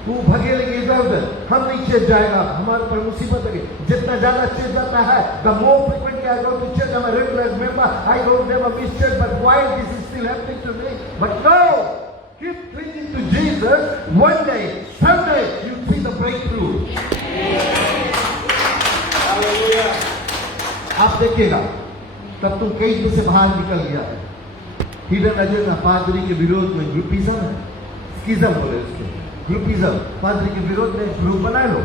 वो भगे लगे इधर उधर. हम नहीं चेत जाएगा, हमारे पर मुसीबत लगे. जितना ज्यादा चेत जाता है, the more frequently I go to church, I'm a regular member, I don't never miss church. But why this is still happening to me? But no, keep clinging to Jesus. One day, someday, you see the breakthrough. Hallelujah. आप देखिएगा, तब तुम कई दिन से बाहर निकल गया है. हिडन एजेंडा पादरी के विरोध में ग्रुपिज्म है, स्किज्म बोले उसके. ग्रुपिज्म, पादरी के विरोध में ग्रुप बना लो.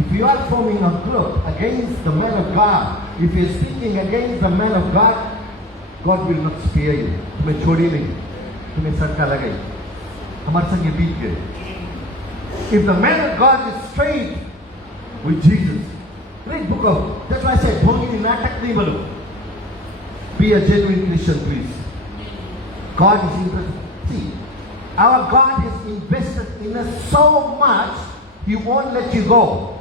If you are forming a group against the man of God, if you are speaking against the man of God, God will not spare you. तुम्हें छोड़ी नहीं, तुम्हें सटका लगाई. हमारे संग ये बीत गए. If the man of God is straight with Jesus, read book of. That's why I said, ढोंगी नाटक नहीं बनो. Be a genuine Christian, please. God is interested. See, our God has invested in us so much, He won't let you go.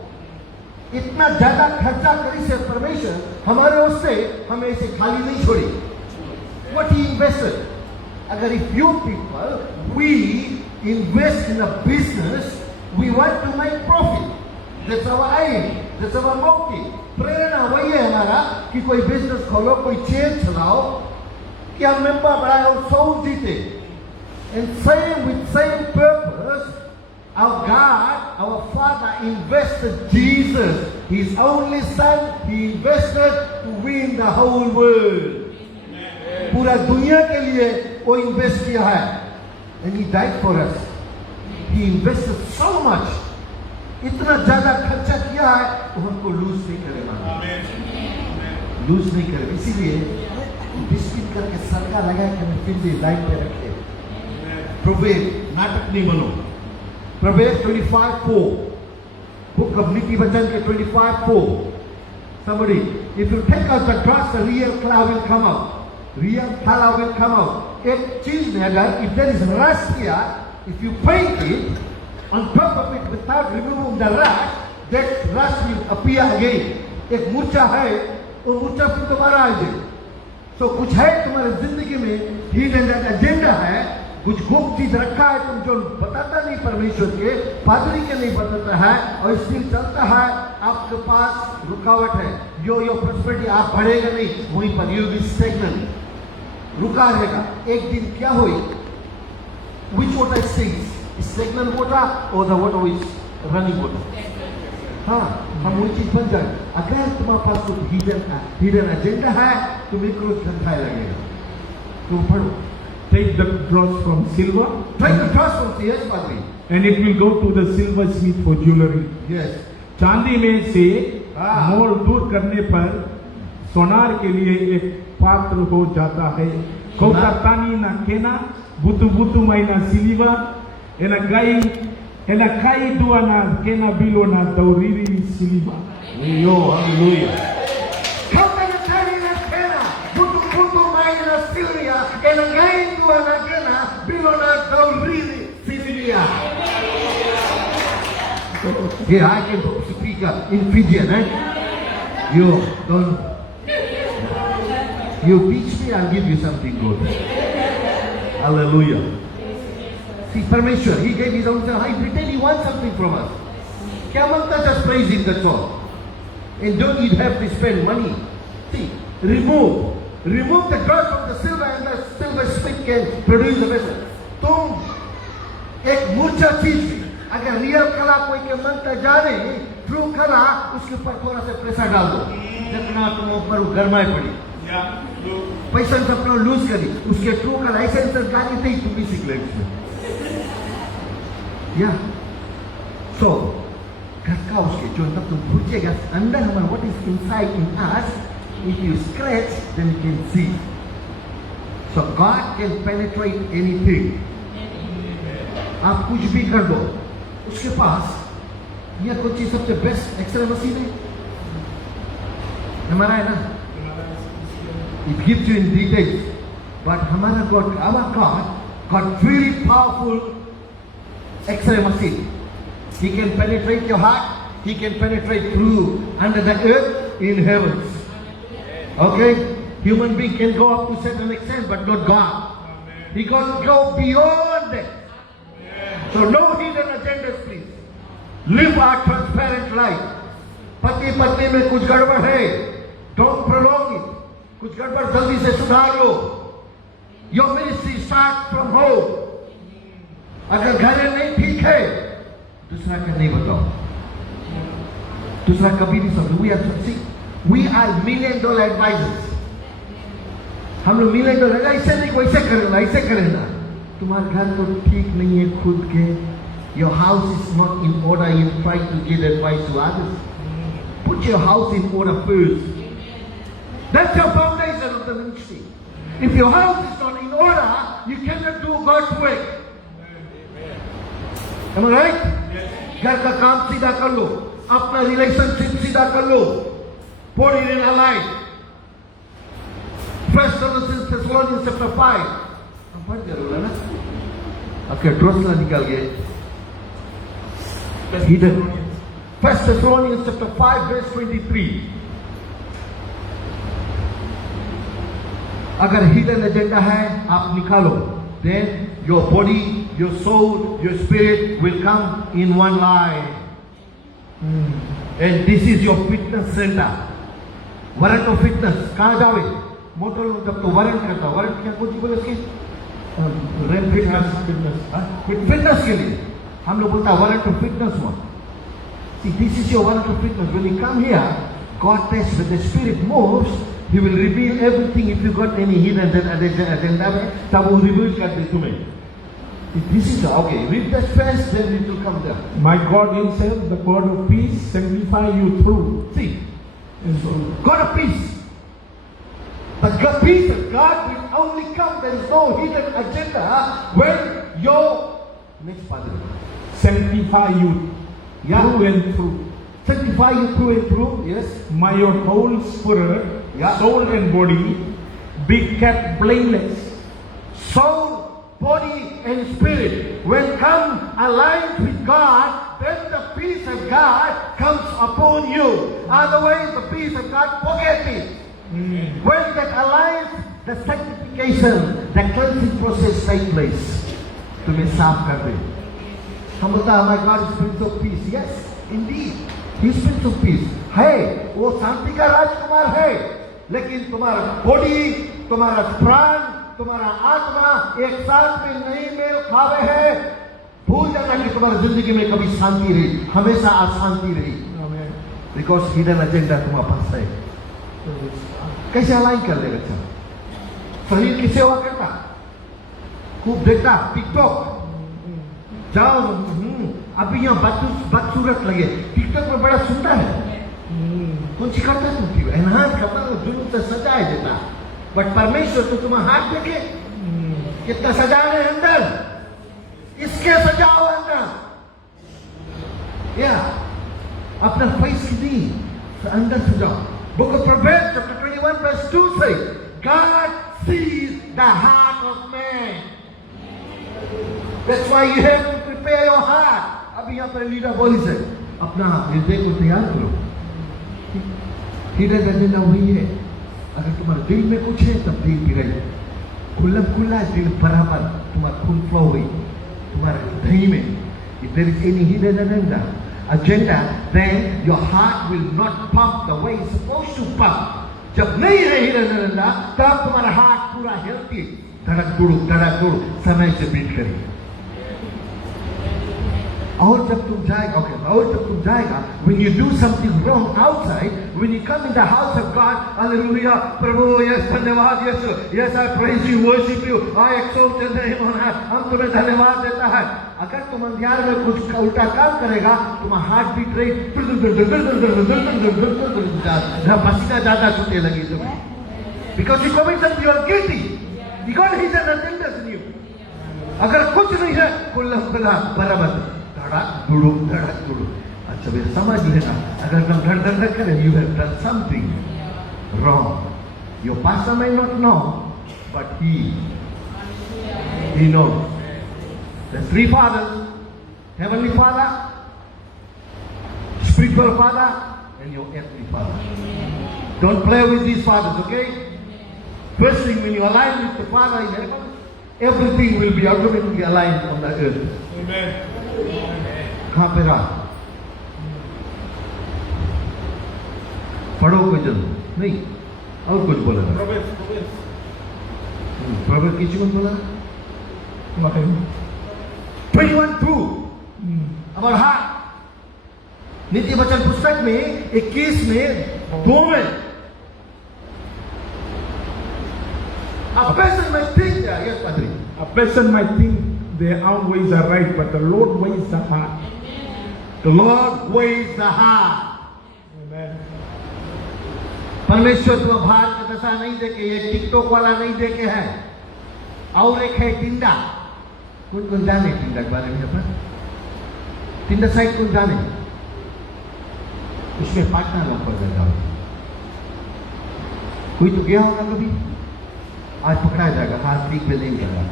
इतना ज्यादा खर्चा करी से परमेश्वर हमारे उससे हमें ऐसे खाली नहीं छोड़ी. What He invested. अगर if you people, we invest in a business, we want to make profit. That's our aim. That's our motive. प्रेरणा वही है हमारा कि कोई बिजनेस खोलो, कोई चेन चलाओ, कि हम मेंबर बढ़ाए और सोल जीते. And same with same purpose, Our God, our Father invested Jesus, His only Son, He invested to win the whole world. पूरा दुनिया के लिए वो इन्वेस्ट किया है. And He died for us. He invested so much. इतना ज्यादा खर्चा किया है तो हमको लूज नहीं करेगा. लूज नहीं करेगा. इसीलिए डिस्प्लिन करके सरकार लगा के फिर भी लाइन पे रखे. प्रोवेब नाटक नहीं बनो. प्रोवेब 25:4. Book of नीति वचन के 25:4. Somebody, if you take out the dross, the real cloud will come out. Real cloud will come out. एक चीज में अगर if there is rust here, if you paint it on top of it without removing the rust, that rust will appear again. एक मूर्छा है, वो मूर्छा फिर दोबारा आएगी. तो कुछ है तुम्हारी जिंदगी में हिडन एजेंडा है, कुछ गुप्त चीज रखा है तुम जो बताता नहीं परमेश्वर के, पादरी के नहीं बताता है और इसलिए चलता है. आपके पास रुकावट है. यो प्रॉस्पेरिटी आप बढ़ेगा नहीं, वहीं पर यू विल स्टैग्नेंट. रुका रहेगा. एक दिन क्या हुई? Which water sinks? Stagnant water or the water which running water? हाँ, हम वही चीज बन जाए. अगर तुम्हारे पास कुछ हिडन एजेंडा है, तुम्हें क्रोध गंदा लगेगा. तुम पढ़ो. Take the dross from silver, Take the dross from the yes, Padri. and it will go to the silversmith for jewelry. Yes. चांदी में से हाँ. मोल दूर करने पर सोनार के लिए एक पात्र हो जाता है. Kota tani na kena, butu mai na siliva, ena kai dua na kena bilo na tauriri siliva. Yo, hallelujah. Kota na tani na kena, butu mai na Syria, ena gai dua na kena bilo na tauriri siliva. Here I can speak in Fijian, eh? You don't. You teach me, I'll give you something good. Hallelujah. See, Parmeshwar, He gave His own son. I pretend He wants something from us. Kya mangta? Just praise Him, that's all. And don't you have to spend money. See, remove the dross from the silver and the silver smith can produce the vessel. तुम एक मूर्छा चीज अगर real कला कोई के मनता जाने, ट्रू कला, उसके ऊपर थोड़ा सा प्रेशर डाल दो. जितना तुम ऊपर गरमाए पड़ी. पैसा अपना लूज करी, उसके ट्रू का लाइसेंस गाड़ी नहीं तुम भी सीख लेंगे. या सो घर का उसके जो तब तुम पूछेगा अंदर हमारा what is inside in us, if you scratch then you can see. So God can penetrate anything. आप कुछ भी कर दो, उसके पास यह कुछ चीज सबसे बेस्ट एक्सरे मशीन है हमारा, है ना. It gives you in details, but our God got very powerful X-ray machine. He can penetrate your heart. He can penetrate through under the earth in heavens. Okay, human being can go up to certain extent, but not God. He can go beyond that. So no hidden agendas, please. Live our transparent life. पति पत्नी में कुछ गड़बड़ है, don't prolong it. कुछ गड़बड़ जल्दी से सुधार लो. Your ministry starts from home. अगर घर नहीं ठीक है, दूसरा का नहीं बताओ. दूसरा कभी नहीं समझो. We are $1 million advisors. हम लोग $1 million ऐसे नहीं वैसे करेगा, ऐसे करेगा. तुम्हारा घर तो ठीक नहीं है खुद के. Your house is not in order. You try to give advice to others. Put your house in order first. That's your foundation of the ministry. If your house is not in order, you cannot do God's work. Am I right? घर का काम सीधा कर लो, अपना relationship सीधा कर लो. Put it in our life. 1 Thessalonians chapter 5. हम पढ़ जरूर है ना? आपके ड्रोसला निकाल गए. Hidden. 1 Thessalonians chapter 5 verse 23. अगर हिडन एजेंडा है आप निकालो, then your body, your soul, your spirit will come in one line. And this is your fitness center. Warrant of fitness कहाँ जावे? मोटर जब तो वारंट करता, वारंट क्या कुछ बोले इसके? फिटनेस के लिए हम लोग बोलता wallet of fitness one. See, this is your wonderful fitness. When you come here, God tests when the Spirit moves, He will reveal everything. If you got any hidden agenda, तब वो reveal कर दे तुम्हें. This is okay. Read that first, then it will come there. My God Himself, the God of peace, sanctify you through. See, And so, God of peace. But the peace of God will only come. There is no hidden agenda when your next Father sanctify you Yeah. through and through. sanctify you through and through. Yes. May your whole spirit, Yeah. soul and body be kept blameless. Soul, body, and spirit, when come aligned with God, then the peace of God comes upon you. Otherwise, the peace of God, forget it. When that aligns, the sanctification, the cleansing process takes place. तुम्हें साफ कर दे. हम बोलता है, my God is Prince of Peace. Yes, indeed, He is Prince of Peace. है, वो शांति का राजकुमार है. लेकिन तुम्हारा बॉडी, तुम्हारा प्राण, तुम्हारा आत्मा एक साथ में नहीं मेल खावे है. भूल जाना कि तुम्हारी जिंदगी में कभी शांति रही, हमेशा अशांति रही. Amen. बिकॉज हिडन एजेंडा तुम्हारे पास है. कैसे अलाइन कर लेगा? अच्छा, शरीर की सेवा करता, खूब देखता टिकटॉक, जाओ. अभी यहाँ बदसूरत लगे, टिकटॉक में बड़ा सुंदर है. कौन सी करता तुम? एनहांस करता, जुनून से सजाए देता. बट परमेश्वर तो तुम्हारा हाथ देखे कितना सजाने अंदर, इसके सजाओ अंदर. या अपना फेस की दी अंदर सजाओ. Book of Proverbs chapter 21 verse 2 says, God sees the heart of man. That's why you have to prepare your heart. अभी यहाँ पर लीडर बोली से अपना हृदय को तैयार करो. हिडन एजेंडा वही है. अगर तुम्हारे दिल में कुछ है तब दिल की रही खुला दिल बराबर तुम्हारा खून फ्लो हुई तुम्हारे दही में. If there is any hidden agenda, then your heart will not pump the way it's supposed to pump. जब नहीं है hidden agenda, तब तुम्हारा हार्ट पूरा हेल्थी, धड़क दुड़ू समय से बीट करेगी. और जब तुम जाएगा, when you do something wrong outside, when you come in the house of God, hallelujah, Prabhu, yes, धन्यवाद, yes, I praise you, worship you, I exalt your name on high, हम तुम्हें धन्यवाद देता है. अगर तुम अंधियार में कुछ उल्टा काम करेगा, तुम्हारा हार्ट बीट रही, पसीना ज्यादा छूटने लगी तुम्हें. Because you commit something, you are guilty. Because He is an attendance in you. अगर कुछ नहीं है, खुला बराबर धड़क दुड़ू. अच्छा भैया समझ लेना, अगर तुम धड़ करें, you have done something wrong. Your pastor may not know, but he knows. The three fathers, Heavenly Father, spiritual Father, and your earthly Father. Don't play with these fathers, okay? First thing, when you align with the Father in heaven, everything will be automatically aligned on the earth. Amen. कहाँ पे रहा? पढ़ो कोई जल्द नहीं, और कुछ बोला था. प्रॉब्लम किसी को बोला. 21:2 about heart. नीति वचन पुस्तक में 21 में 2 में a person may think that, yes, Padri. A person might think their own ways are right, but the Lord weighs the heart. The Lord weighs the heart. Amen. परमेश्वर तुम्हें भारत का दशा नहीं देखे, ये टिकटॉक वाला नहीं देखे है. और एक है टिंडा. कौन जाने टिंडा के बारे में? अपन टिंडा साइट कौन जाने? उसमें पार्टनर लोग पड़ जाता है. कोई तो गया होगा कभी, आज पकड़ा जाएगा. हाथ ठीक पे नहीं लगा.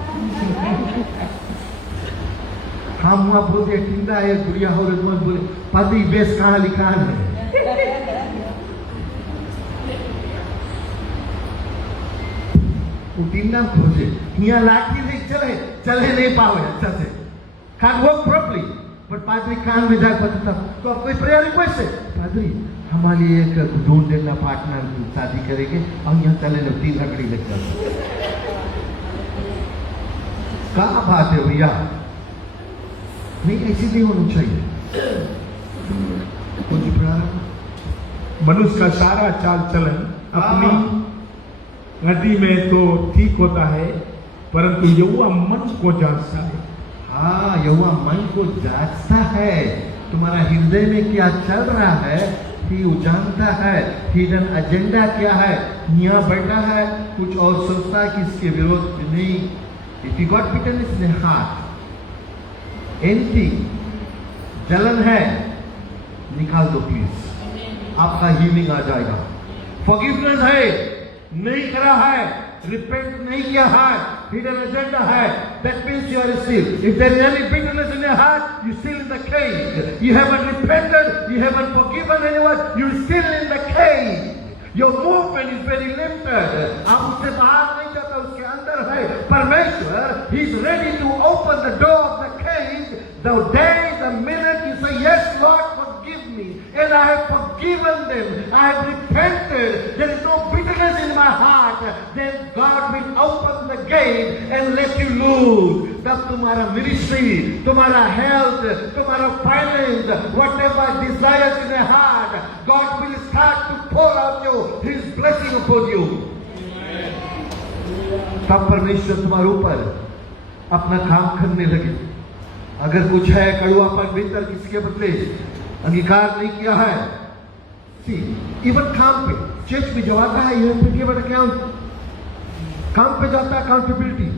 हम वहां बोलते टिंडा है, गुड़िया हो रही मत बोले, पादी बेस कहाँ लिखा है. वो टिंडा खोजे, यहाँ लाठी नहीं चले नहीं पावे अच्छा से. Can't work properly. बट पादरी कान में जाकर पता तो आपको प्रेयर रिक्वेस्ट है, पादरी हमारे लिए एक ढूंढ देना पार्टनर, शादी करेंगे हम यहाँ चले ना 3 लकड़ी लेकर. कहाँ बात है भैया? नहीं, ऐसे नहीं होना चाहिए। मुझे प्रारंभ मनुष्य का सारा चाल चलन अपनी गति में तो ठीक होता है, परंतु यहोवा मन को जांचता है। हाँ, यहोवा मन को जांचता है। तुम्हारा हृदय में क्या चल रहा है कि वो जानता है। हिडन एजेंडा क्या है, यहाँ बैठा है कुछ और सोचता है कि इसके विरोध में नहीं। If you got bitterness in heart, anything, जलन है, निकाल दो प्लीज, आपका हीलिंग आ जाएगा। फॉरगिवनेस है, नहीं करा है, रिपेंट नहीं किया है, हिडन एजेंडा है, that means you are still. If there is any bitterness in your heart, you still in the cage. You haven't repented, you haven't forgiven anyone, you still in the cage. Your movement is very limited. आप उससे बाहर नहीं जाता, उसके अंदर है परमेश्वर. He is ready to open the door of the cage the day, the minute you say, yes Lord, forgive me, and I have forgiven them, I have repented, there is no bitterness in my heart, then God will open the gate and let you loose. तब तुम्हारा ministry, तुम्हारा health, तुम्हारा finance, whatever desires in your heart, God will start to pour out His blessing upon you. तब परमेश्वर तुम्हारे ऊपर अपना काम करने लगे। अगर कुछ है कड़वापन भीतर किसी के बदले अंगीकार नहीं किया है, इवन काम पे, चर्च में जब आता है, you have to give an account. काम पे जाता है, अकाउंटेबिलिटी।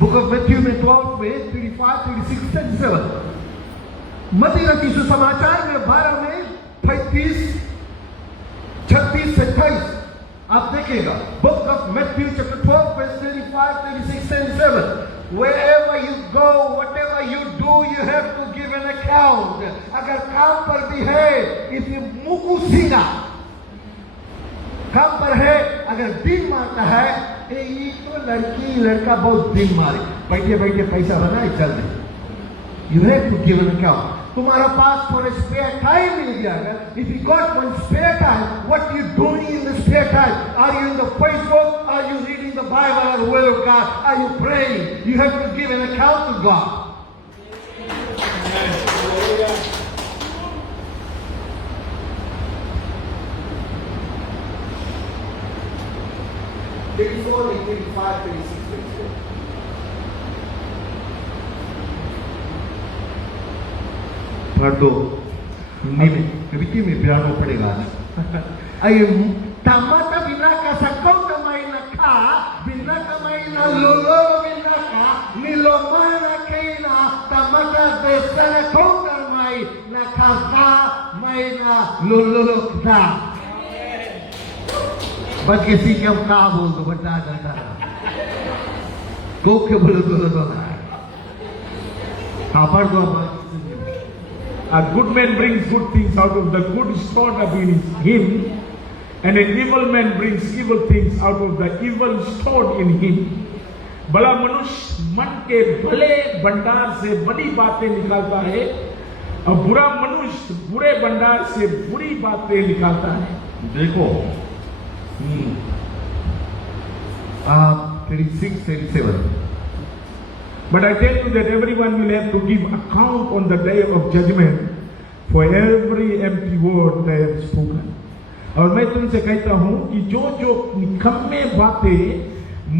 बुक ऑफ मैथ्यू में 12 में 35, 36, 37, मत्ती रचित सुसमाचार में 12 में 35, 36 से 28 आप देखिएगा। Book of Matthew chapter 12 verse 35, 36, 37, wherever you go, whatever you do, you have to give an account. अगर काम पर भी है, if you मुकु सिंगा काम पर है, अगर दिन मारता है, ये तो लड़का बहुत दिन मारे, बैठे बैठे पैसा बनाए चल दे। You have to give an account. तुम्हारा पास थोड़ा स्पेयर टाइम मिल गया, if you got one spare time, what you doing in the spare time? Are you in the Facebook? Are you reading the Bible or the Word of God? Are you praying? You have to give an account to God. There is only 35, 36, 37. पढ़ दो, हिंदी में piano पड़ेगा। अये टमाटा बिना का सको कमाई न खा, बिना कमाई न लोलो बिना का, नीलो माना केना, टमाटा बेसा को कमाई न खाता, मैं न लोलो खा। बस किसी के हम कहा बोल दो, बता जाता को के बोलो दो हाँ पढ़ दो। A good man brings good things out of the good stored up in him, and an evil man brings evil things out of the evil stored in him. भला मनुष्य मन के भले भंडार से बड़ी बातें निकालता है, और बुरा मनुष्य बुरे भंडार से बुरी बातें निकालता है। देखो 36, 37. But I tell you that everyone will have to give account on the day of judgment for every empty word they have spoken. और मैं तुमसे कहता हूं कि जो जो निकम्मे बातें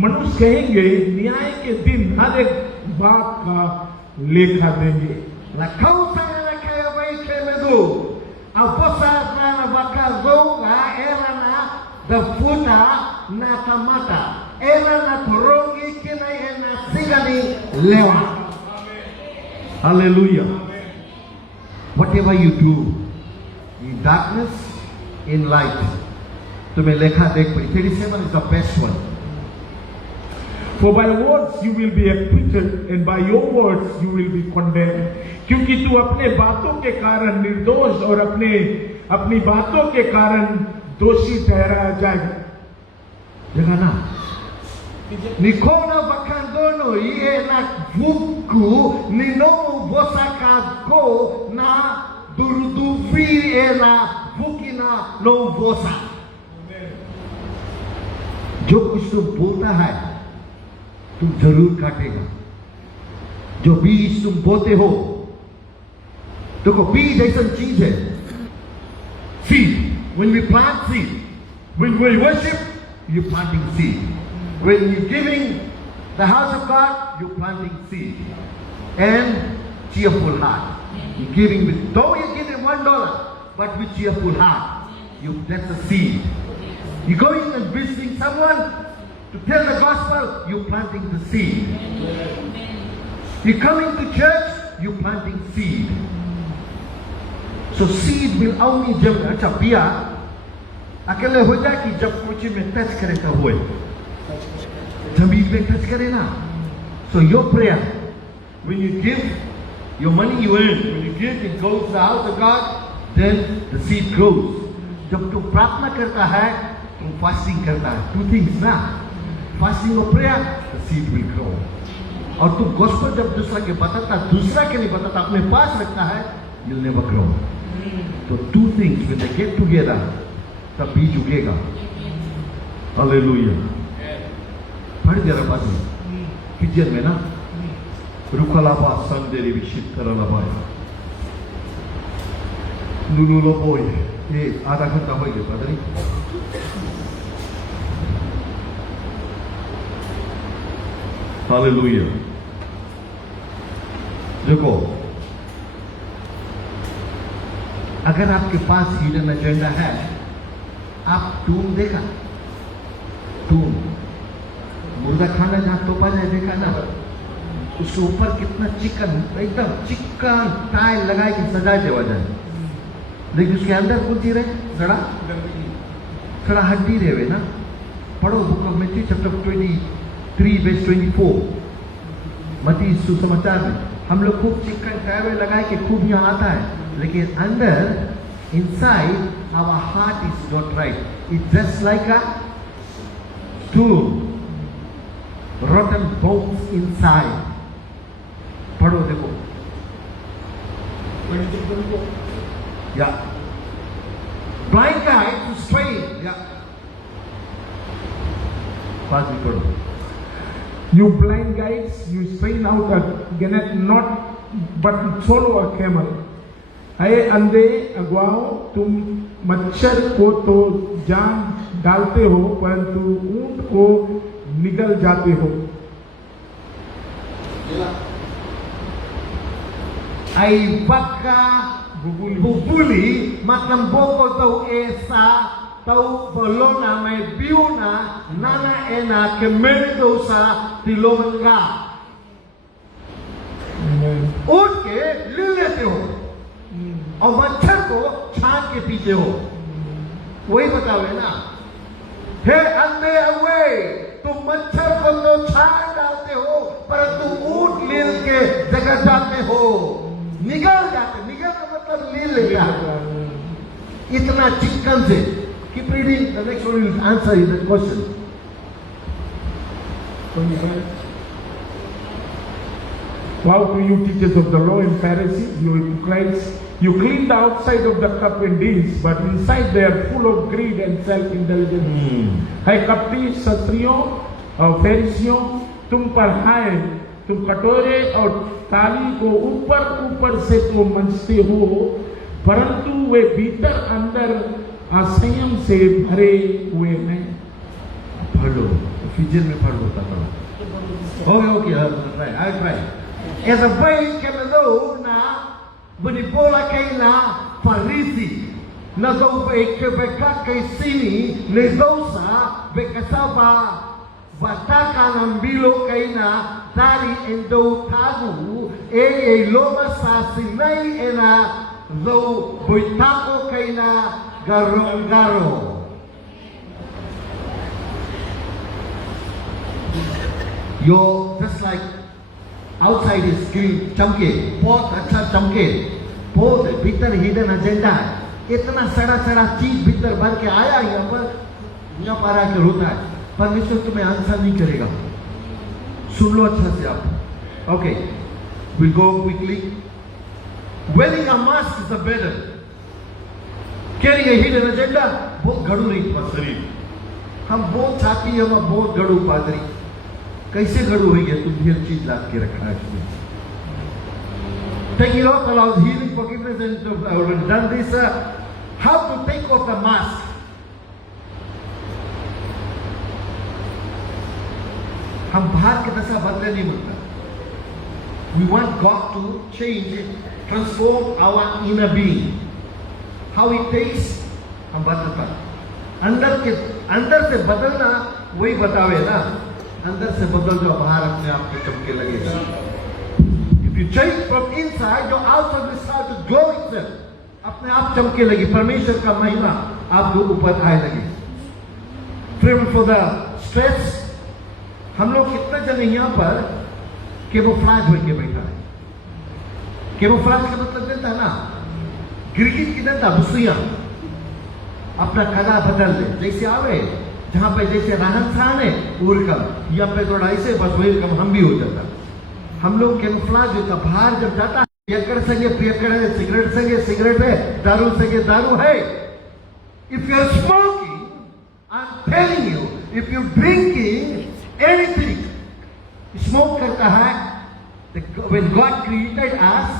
मनुष्य कहेंगे, न्याय के दिन हर एक बात का लेखा देंगे। Hallelujah. Whatever you do, in darkness, in light, तुम्हें लेखा देख पड़ी। 37 is the best one. For by words you will be acquitted, and by your words you will be condemned. क्योंकि तू अपने बातों के कारण निर्दोष और अपनी बातों के कारण दोषी ठहराया जाएगा। Jangan na. Nikona bakandono iye na vuku ninomu vosaka ko na durduvi e na vukina no vosa. जो कुछ तुम बोलता है तुम जरूर काटेगा। जो बीज तुम बोते हो देखो बीज ऐसा चीज है. Seed. When we plant seed, when we worship, you're planting seed. When you're giving the house of God, you're planting seed. And cheerful heart. You're giving with, though you're giving $1, but with cheerful heart. That's a seed. You're going and visiting someone to tell the gospel, you're planting the seed. You're coming to church, you're planting seed. So seed will only जब अच्छा बिया अकेले हो जाए कि जब कुछ में टच करे तो हुए जमीन में टच करे ना. So your prayer, when you give your money you earn, when you give it goes to the house of God, then the seed grows. जब तुम प्रार्थना करता है तुम फास्टिंग करता है, two things ना, fasting और prayer, the seed will grow. और तुम gospel जब दूसरा के बताता, दूसरा के नहीं बताता, अपने पास रखता है, you'll never grow. So two things when they get together, तब बीज उगेगा. Hallelujah. पढ़ जरा बात पिक्चर में ना रुखलाबा संदेरी विशिष्ट करलाबाय लुलुलो बोय ये आधा घंटा हो गया पता नहीं. Hallelujah. देखो अगर आपके पास हिडन एजेंडा है, आप टून देखा, टून मुर्गा खाना जहाँ तोपा जाए देखा ना, उसके ऊपर कितना चिकन, एकदम चिकन टाइल लगाए कि सजाए देवा जाए, लेकिन उसके अंदर कौन सी रहे, सड़ा सड़ा हड्डी रहे ना. पढ़ो book of Matthew chapter 23 verse 24. मत्ती सुसमाचार में हम लोग खूब चिकन टाइल लगाए कि खूब यहाँ आता है, लेकिन अंदर inside our heart is not right. It's just like a stool, rotten bones inside. पढ़ो देखो. Yeah. Blind guy to strain. Yeah. पास भी पढ़ो. You blind guides, you strain out a gannet not but swallow a camel. अये अंधे अगुवाओं, तुम मच्छर को तो जान डालते हो परंतु ऊंट को निगल जाते हो. Ay baka bubuli matamboko tau esa tau bolona may biuna nana ena kemendo sa tilomanga. उठ के ले लेते हो और मच्छर को छान के पीते हो. वही बताओ ना, हे अंधे अगुए, तुम मच्छर को तो छान डालते हो परंतु ऊंट लील के जगह जाते हो, निगल जाते. निगल का मतलब लील लेता है इतना चिकन से. Keep reading, the next one will answer you that question. Woe to you, teachers of the law and Pharisees, you hypocrites! You clean the outside of the cup and dish, but inside they are full of greed and self-indulgence. है कपटी क्षत्रियों और फरीसियों, तुम पर हाय, तुम कटोरे और थाली को ऊपर ऊपर से तो मंचते हो, परंतु वे भीतर अंदर असंयम से भरे हुए हैं. पढ़ लो, फिजर में पढ़ लो ताकि. Okay, I try. As a way can know na benibola kay na Farisi na do beka kay sini ne dosa bekasaba bataka ng bilo kay na dari endo tagu e loma sa sinay ena do boitako kay na garong-garo. You're just like outside is green चमके, बहुत अच्छा चमके, बहुत भीतर hidden agenda है. इतना सड़ा सड़ा चीज भीतर भर के आया यहाँ पर आके रोता है. परमेश्वर तुम्हें आंसर नहीं करेगा. सुन लो अच्छा से आप. Okay, we'll go quickly. Wearing a mask is a better. Carrying a hidden agenda बहुत गड़ू नहीं था शरीर. हम बहुत छाती, हम बहुत गड़ू पादरी. कैसे गड़ू हुई है? तुम ढेर चीज लाद के रखा है. Taking it off allows healing, forgiveness, and already done this. How to take off the mask? हम बाहर के दशा बदले नहीं मिलता. We want God to change it, transform our inner being. How it takes, हम बदलता. अंदर से बदलना वही बतावे ना. अंदर से बदल जाओ, बाहर अपने आप को चमके लगेगा. If you change from inside, your outside will start to glow itself. अपने आप चमके लगी. परमेश्वर का महिमा आपको ऊपर आए लगी. Freedom for the stress. हम लोग कितने जन यहाँ पर केमोफ्लेज होके बैठा है. केमोफ्लेज का मतलब देता है ना, गिरगिट की देता भूसिया अपना कला बदल दे. जैसे आवे जहां पे जैसे रहन सहन है वेलकम, यहाँ पे थोड़ा ऐसे बस वेलकम हम भी हो जाता. हम लोग केमोफ्लेज होता. बाहर जब जाता है पियकर संगे पियकर है, सिगरेट संगे सिगरेट है, दारू संगे दारू है. If you are smoking, I'm telling you, if you drinking anything, smoke करता है. When God created us,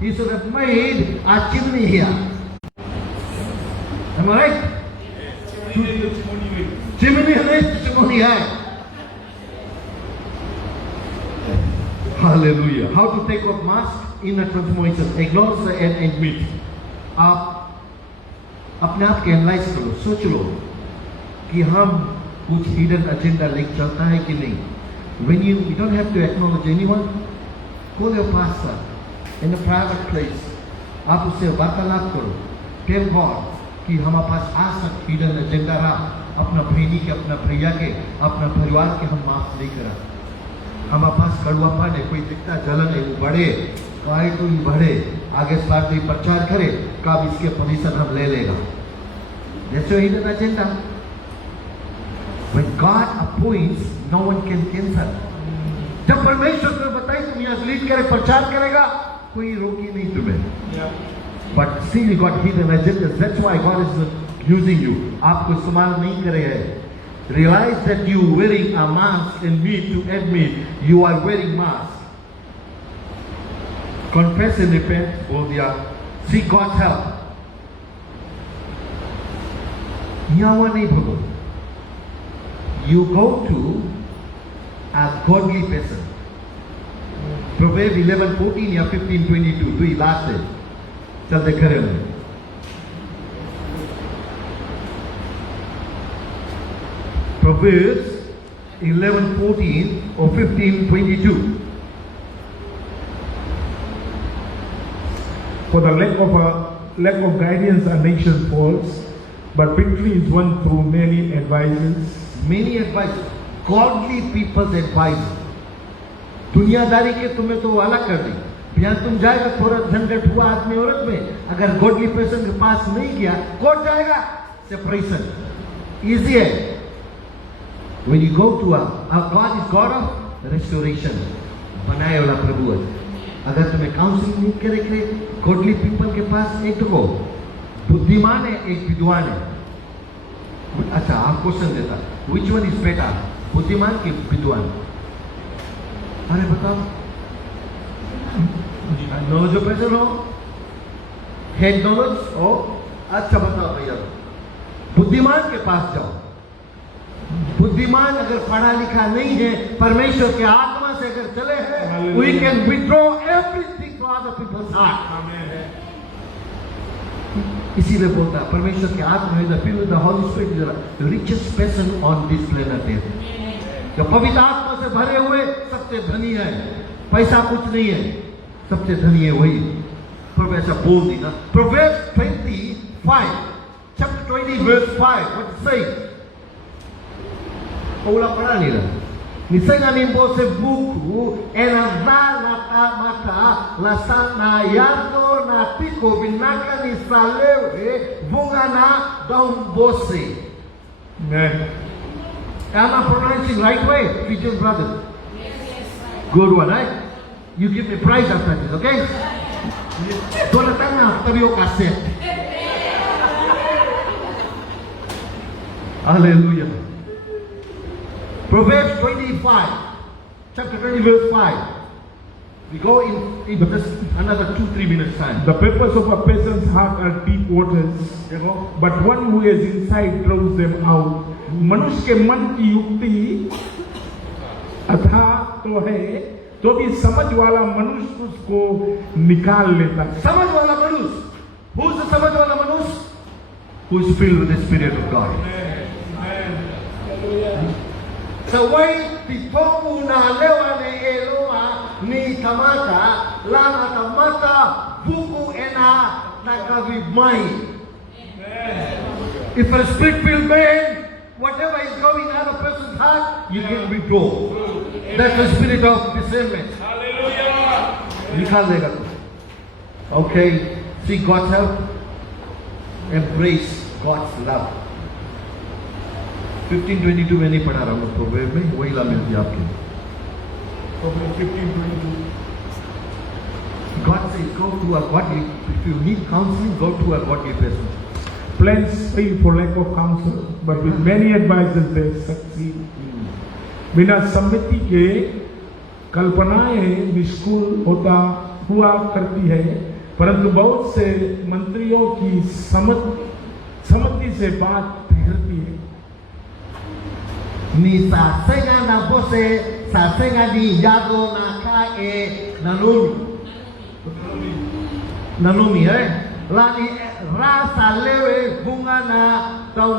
He should have made a chimney here. Am I right? Chimney है, testimony है. Hallelujah. How to take off mask in a transformation? Acknowledge the end and meet. आप अपने आप के analyse करो, सोच लो कि हम कुछ हिडन एजेंडा लेके चलता है कि नहीं. When you don't have to acknowledge anyone, call your pastor in a private place. आप उससे वार्तालाप करो. Tell God कि हमारे पास आज तक हिडन एजेंडा रहा, अपना बहनी के, अपना भैया के, अपना परिवार के हम माफ नहीं करा. हमारे पास कड़वापन है, कोई दिखता जलन है, वो बढ़े काय तो ही बढ़े, आगे स्टार्ट ही प्रचार करे, कब इसके प्रतिशत हम ले लेगा. That's your hidden agenda. When God appoints, no one can cancel. जब परमेश्वर तुम्हें बताए तुम यहाँ लीड करे, प्रचार करेगा, कोई रोकी नहीं तुम्हें. But still you got hidden agendas. That's why God is using you. आपको इस्तेमाल नहीं करेगा. Realize that you wearing a mask and need to admit you are wearing mask. Confess and repent for their. Seek God's help. यहाँ नहीं भगो. You go to a godly person. Proverbs 11:14 या 15:22 दुई last है. चलते खड़े हो. Proverbs 11:14 or 15:22. For the lack of guidance a nation falls, but victory is won through many advices. Many advice, godly people's advice. दुनियादारी के तुम्हें तो अलग कर दी. यहाँ तुम जाएगा थोड़ा झंझट हुआ आदमी औरत में, अगर गॉडली पर्सन के पास नहीं गया, कोर्ट जाएगा. सेपरेशन इजी है. When you go to our God is God of restoration. बनाए वाला प्रभु है. अगर तुम्हें काउंसलिंग नहीं करे, गॉडली पीपल के पास एक तो बुद्धिमान है, एक विद्वान है. अच्छा, आप क्वेश्चन देता, which one is better, बुद्धिमान के विद्वान? अरे बताओ. नॉलेज ऑफ पर्सन हो, हेड नॉलेज हो. अच्छा बताओ भैया, बुद्धिमान के पास जाओ. बुद्धिमान अगर पढ़ा लिखा नहीं है, परमेश्वर के आत्मा से अगर चले हैं, we can withdraw everything from other people's heart. इसीलिए बोलता है परमेश्वर के आत्मा है, filled with the Holy Spirit is the richest person on this planet Earth. जो पवित्र आत्मा से भरे हुए सबसे धनी है. पैसा कुछ नहीं है, सबसे धनी है वही. प्रोफेसर बोल दी ना. Proverbs 25, chapter 20 verse 5. What it says? Ulang pernah ni lah. Misalnya nimbo se buku enazala mata lasana yato na piko binaka ni salewe bunga na daun bose. Amen. Am I pronouncing right way, Christian brother? Good one, right? You give me prize after this, okay? Dona tanga tabi o kaset. Hallelujah. Proverbs 25, chapter 20 verse 5. We go in just another 2-3 minutes time. The purpose of a person's heart are deep waters, देखो but one who is inside throws them out. मनुष्य के मन की युक्ति अथाह तो है, तो भी समझ वाला मनुष्य उसको निकाल लेता है. समझ वाला मनुष्य. Who is the समझ वाला मनुष्य? Who is filled with the Spirit of God. Sa way pitongu na lewa ne eloa ni tamata lana tamata buku ena nakavimai. If a spirit-filled man, whatever is going out of a person's heart, you can be told. That's the spirit of discernment. निकाल देगा तू. Okay, seek God's help. Embrace God's love. 15:22 में नहीं पढ़ा रहा हूँ proverb में, वही ला मिलती है आपके. God says, go to a godly. If you need counseling, go to a godly person. Plans fail for lack of counsel, but with many advisors they succeed. बिना सम्मति के कल्पनाएं निष्कुल हुआ करती है, परंतु बहुत से मंत्रियों की सम्मति से बात ठहरती है. Ni sasenga na bose, sasenga ni yado na kae nanumi, lani rasa lewe bunga na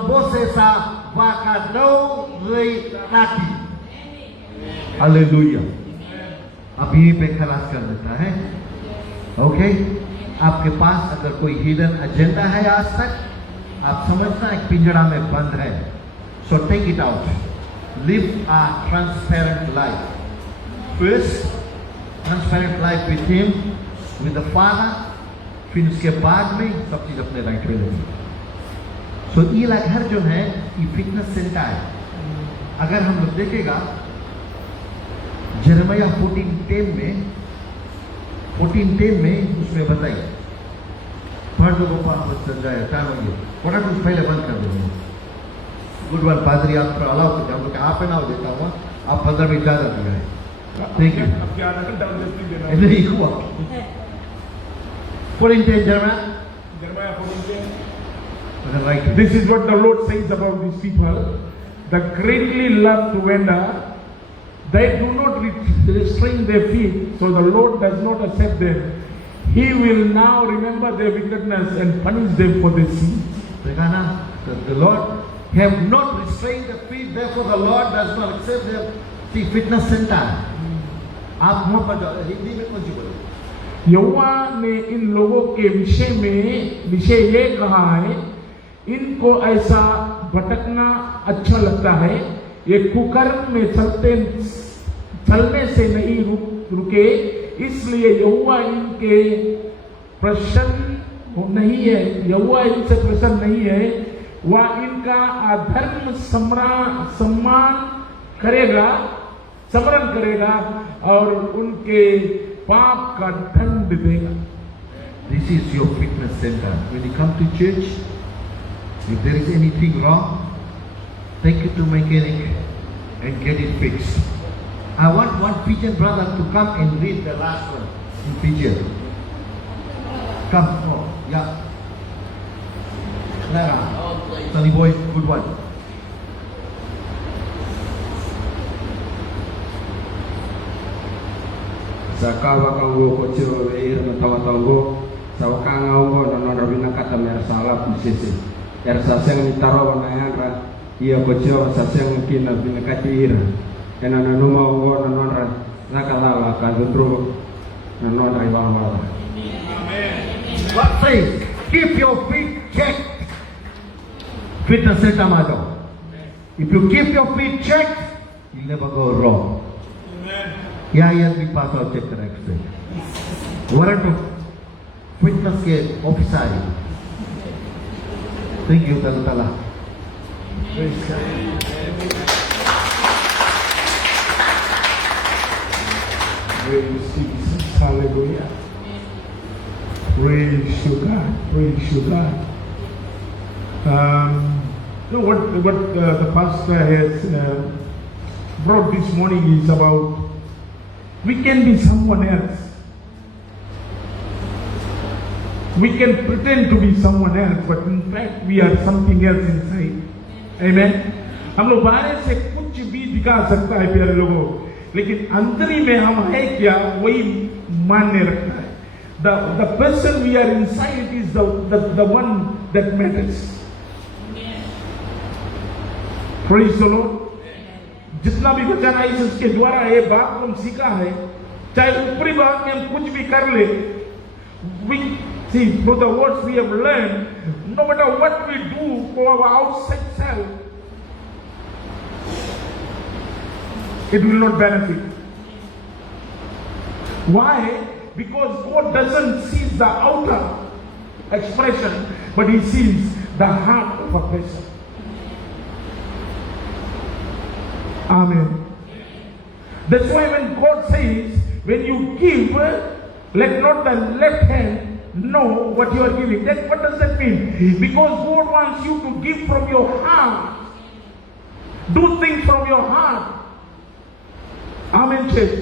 bose sa vakadau rei nati. Hallelujah. अभी पे खलास कर देता है. ओके, आपके पास अगर कोई हिडन एजेंडा है आज तक, आप समझना एक पिंजड़ा में बंद है. So take it out. Live a transparent life. First, transparent life with Him, with the Father. फिर उसके बाद में सब चीज अपने राइट में लेंगे. So ये घर जो है, ये फिटनेस सेंटर है. अगर हम लोग देखेगा जरमया 14:10 में उसमें बताइए. पढ़ दो पास चल जाए, टाइम हो गया. पढ़ा कुछ पहले बंद कर देंगे. गुड वन पादरी आप अलाउ करते हैं, तो आप ना देता हूँ. आप 15 मिनट ज़्यादा दिया है. ठीक है, नहीं हुआ. 14:10 Jeremiah 14:10. right. This is what the Lord says about these people. The greatly love to wander, they do not restrain their feet, so the Lord does not accept them. He will now remember their wickedness and punish them for their sins. देखा ना, the Lord have not restrained the feet, therefore the Lord does not accept them. See, fitness center. आप वहाँ पर जाओ, हिंदी में कौन सी बोलो? यहोवा ने इन लोगों के विषय ये कहा है, इनको ऐसा भटकना अच्छा लगता है. ये कुकर्म में चलने से नहीं रुके, इसलिए यहोवा इनके प्रसन्न नहीं है. यहोवा इनसे प्रसन्न नहीं है. वह इनका अधर्म सम्मान समरण करेगा और उनके पाप का दंड देगा. This is your fitness center. When you come to church, if there is anything wrong, take it to mechanic and get it fixed. I want one Fijian brother to come and read the last one in Fijian. Come, oh, yeah. Lara, Sunny boy, good one. Sakawa kanggo kociro leir na tawa-tawgo sawaka ngawgo nono rabina kata mersalap misisi yar saseng mitaro wanayangra iya kociro saseng kina binakati ira ena nanuma ngo nono nakalawa kadutro nono iwala. What says? Keep your feet checked. Fitness center madam. If you keep your feet checked, you'll never go wrong. Yeah, we pass out check correct. Warrant of fitness के officer. Thank you, Tala. Praise God. Praise Jesus. Hallelujah. Praise you, God. Praise you, God. What the pastor has brought this morning is about We can be someone else. We can pretend to be someone else, but in fact we are something else inside. Amen. हम लोग बाहर से कुछ भी दिखा सकता है प्यारे लोगों, लेकिन अंदरी में हम है क्या वही मान्य रखता है. The person we are inside is the one that matters. Praise the Lord. जितना भी वचन है इसके द्वारा ये बात को हम सीखा है, चाहे ऊपरी बात में हम कुछ भी कर ले, we see through the words we have learned, no matter what we do for our outside self, it will not benefit. Why? Because God doesn't see the outer expression, but He sees the heart of a person. Amen. That's why when God says, when you give, let not the left hand know what you are giving. Then what does that mean? Because God wants you to give from your heart. Do things from your heart. Amen, church.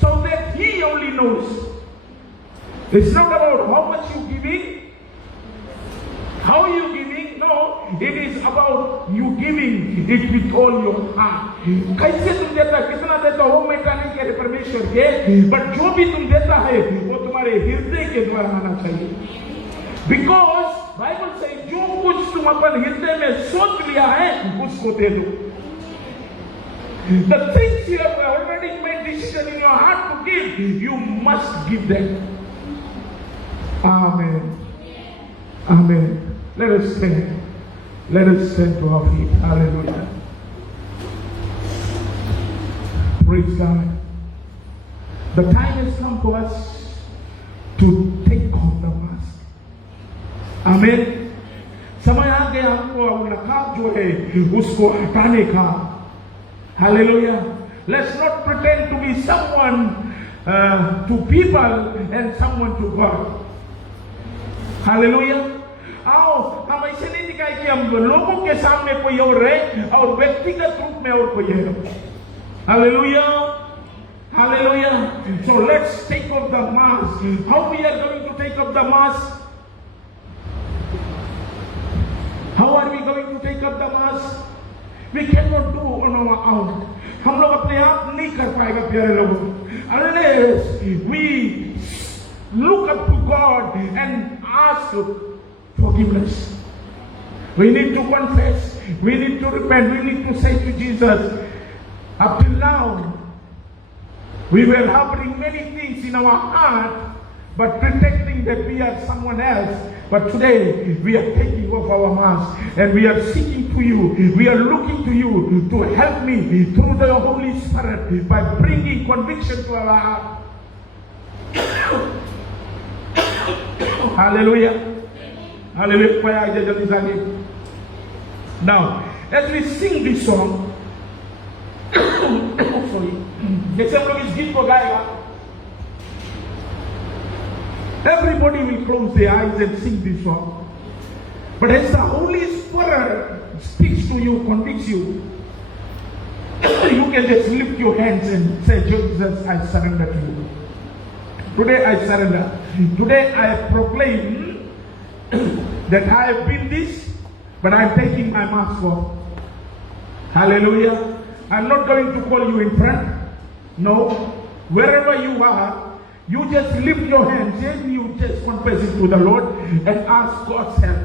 So that He only knows. It's not about how much you giving, how you giving. No, it is about you giving it with all your heart. कैसे तुम देता, कितना देता हो Meta नहीं कहते परमेश्वर के, but जो भी तुम देता है वो तुम्हारे हृदय के द्वारा आना चाहिए. Because Bible says जो कुछ तुम अपन हृदय में सोच लिया है उसको दे दो. The things you have already made decision in your heart to give, you must give them. Amen. Amen. Let us stand. Let us stand to our feet. Hallelujah. Praise God. The time has come for us to take off the mask. Amen. समय आ गया हमको अब नकाब जो है उसको हटाने का. Hallelujah. Let's not pretend to be someone to people and someone to God. Hallelujah. आओ हम ऐसे नहीं दिखाए कि हम लोगों के सामने कोई और है और व्यक्तिगत रूप में और कोई है. Hallelujah. Hallelujah. So let's take off the mask. How we are going to take off the mask? How are we going to take off the mask? We cannot do on our own. हम लोग अपने आप नहीं कर पाएगा प्यारे लोगों. Unless we look up to God and ask forgiveness. We need to confess. We need to repent. We need to say to Jesus, up till now, we were harboring many things in our heart, but pretending that we are someone else. But today, we are taking off our mask and we are seeking to you. We are looking to you to help me through the Holy Spirit by bringing conviction to our heart. Hallelujah. Hallelujah. Now, as we sing this song, sorry, जैसे हम लोग इस गीत को गाएगा, everybody will close their eyes and sing this song. But as the Holy Spirit speaks to you, convicts you, you can just lift your hands and say, Jesus, I surrender to you. Today I surrender. Today I proclaim that I have been this, but I am taking my mask off. Hallelujah. I'm not going to call you in front. No. Wherever you are, you just lift your hands and you just confess it to the Lord and ask God's help.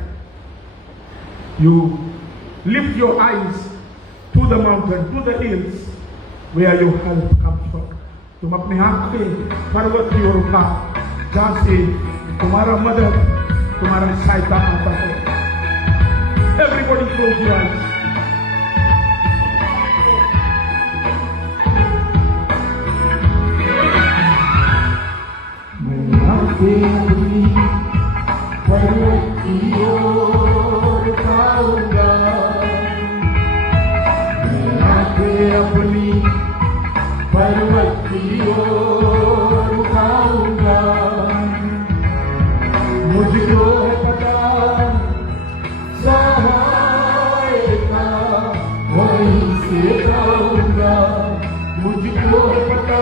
You lift your eyes to the mountain, to the hills, where your help comes from. तुम अपने हाथ पे पर्वत की ओर उठा, जहां से तुम्हारा मदद, तुम्हारा सहायता आता है. Everybody close your eyes. मैं आके अपनी पर्वत की ओर उठाऊंगा. मैं आके अपनी पर्वत की ओर उठाऊंगा. मुझको है पता सहायता वहीं से जाऊंगा. मुझको है पता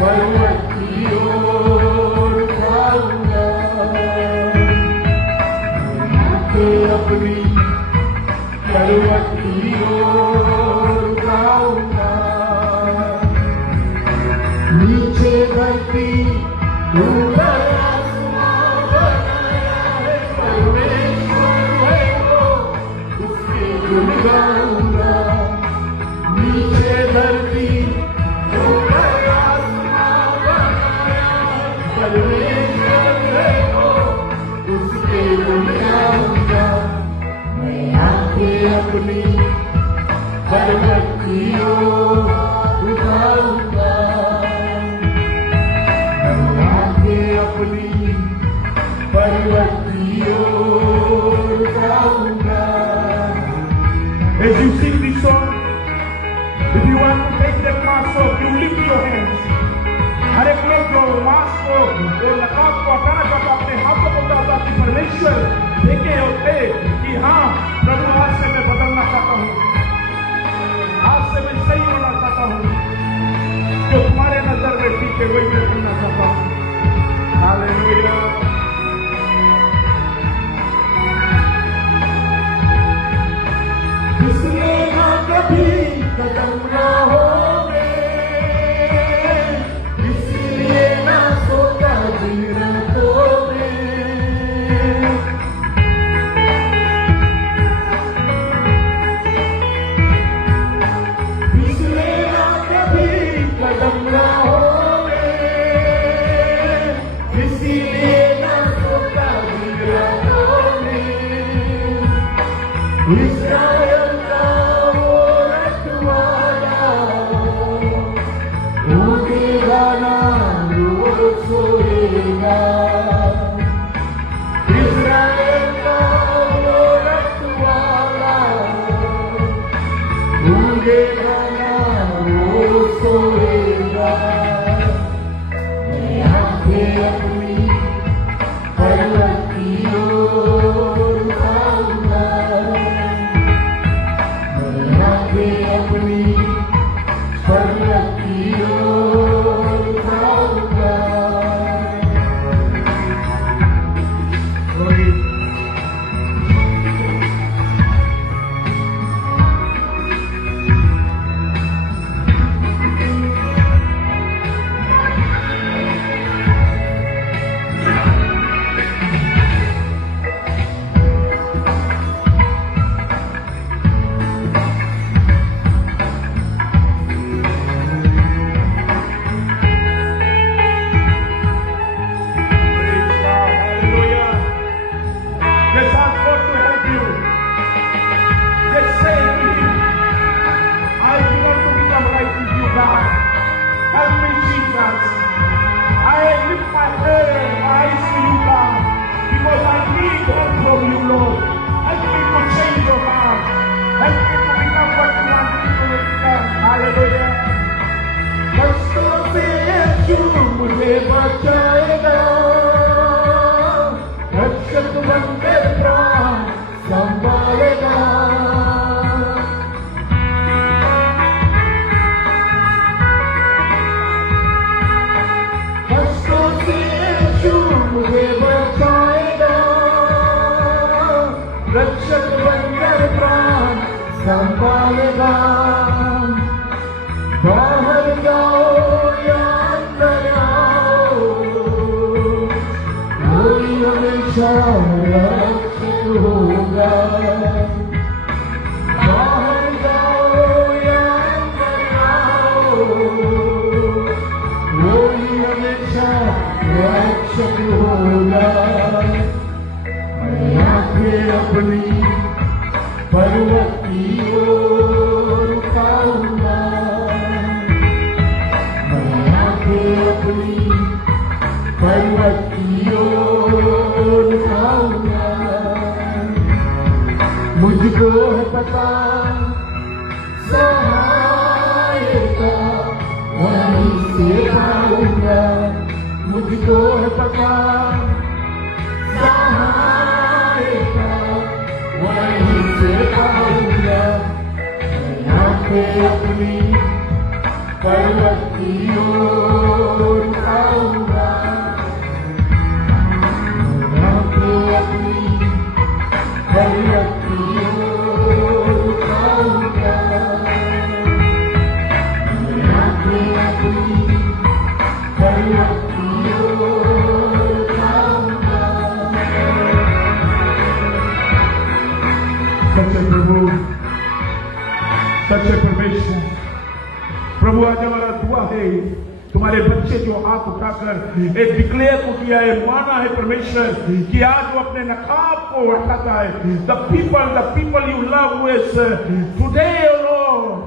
पर्वत की ओर उठाऊंगा, आंखें अपनी पर्वत की ओर उठाऊंगा, नीचे धरती ऊपर आसमान बनाया है परमेश्वर है वो, उसके गुण गाऊंगा, नीचे धरती ऊपर आसमान बनाया है परमेश्वर है वो, उसके गुण गाऊंगा, मैं आंखें अपनी पर्वत की ओर उठाऊंगा, अपनी पर्वत की ओर उठाऊंगा. As you sing this song, if you want to take that mask off, you lift your hands. हर एक लोग जो मास्क को और नकाब को हटाना चाहता अपने हाथों को चाहता कि परमेश्वर देखे होते कि हाँ प्रभु आज से मैं बदलना चाहता हूँ, आज से मैं सही होना चाहता हूँ, जो तुम्हारे नजर में ठीक है वही मैं बनना चाहता हूँ. Hallelujah. इसलिए ना कभी कदम रहोगे, इसलिए ना सोता दिन रातोगे, इसलिए ना कभी कदम रहोगे, इसीलिए ना सोता दिन रातोगे, इस्राएल का वो रखवाला उठेगा ना रोज सोएगा, इस्राएल का वो रखवाला उठेगा ना रोज सोएगा. मैं आंखें अपनी पर्वत की ओर उठाऊंगा, मैं आंखें अपनी पर्वत की ओर उठाऊंगा. बचाएगा रक्षक बनकर प्राण संभालेगा. कष्टों से यीशु मुझे बचाएगा, रक्षक बनकर प्राण संभालेगा. बाहर जाओ या अंदर आओ, कोई हमेशा रक्षक होगा. बाहर जाओ या अंदर आओ, कोई हमेशा रक्षक होगा. मैं आंखें अपनी पर्वत की ओर उठाऊंगा, अपनी पर्वत की ओर उठाऊंगा. मुझको है पता सहायता वहीं से पाऊंगा, मुझको है पता सहायता वहीं से पाऊंगा. मैं आंखें अपनी पर्वत की ओर सच्चे परमेश्वर प्रभु आज हमारा दुआ है तुम्हारे बच्चे जो हाथ उठाकर एक डिक्लेयर को किया है, माना है परमेश्वर कि आज वो अपने नकाब को हटाता है. The people you love who has today, O Lord,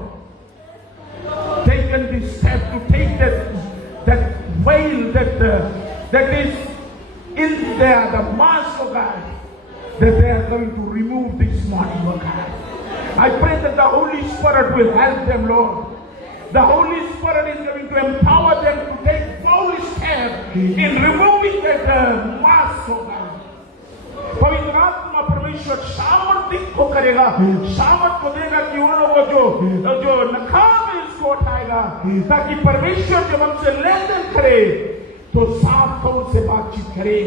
taken this step to take that veil that is in there, the mask of God, that they are going to remove this morning, O God. I pray that the Holy Spirit will help them, Lord. The Holy Spirit is going to empower them to take bold step in removing that mask, O God. पवित्र आत्मा परमेश्वर सामर्थ्य को करेगा, सामर्थ को देगा कि उन लोगों जो नकाब है इसको उठाएगा, ताकि परमेश्वर जब हमसे लेन देन करे तो साफ तौर से बातचीत करे.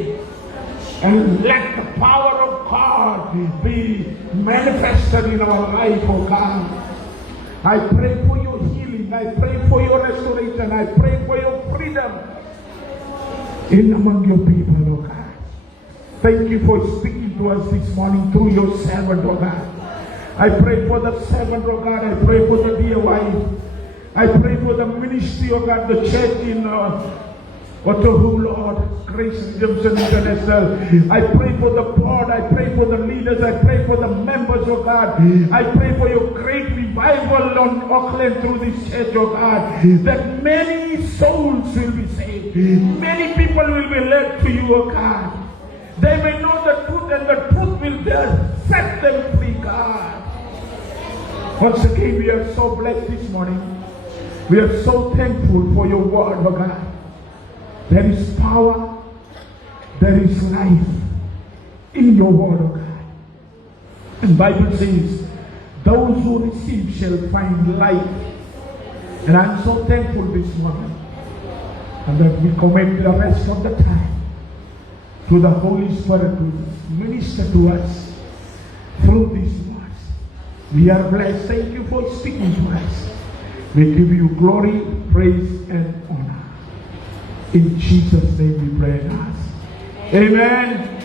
And let the power of God be manifested in our life, oh God. I pray for your healing. I pray for your restoration. I pray for your freedom in among your people, oh God. Thank you for speaking to us this morning through your servant, oh God. I pray for the servant, oh God. I pray for the dear wife. I pray for the ministry, oh God, the church in Otahu, Lord, Grace Redemption International. I pray for the board. I pray for the leaders. I pray for the members, oh God. I pray for your great revival on Auckland through this church, oh God, that many souls will be saved. Many people will be led to you, oh God. They may know the truth, and the truth will set them free, God. Once again, we are so blessed this morning. We are so thankful for your word, oh God. There is power, there is life in your word, oh God. And the Bible says, those who receive shall find life. And I'm so thankful this morning. And that we commit the rest of the time to the Holy Spirit to minister to us through these words. We are blessed. Thank you for speaking to us. We give you glory, praise, and honor. In Jesus' name we pray and ask. Amen.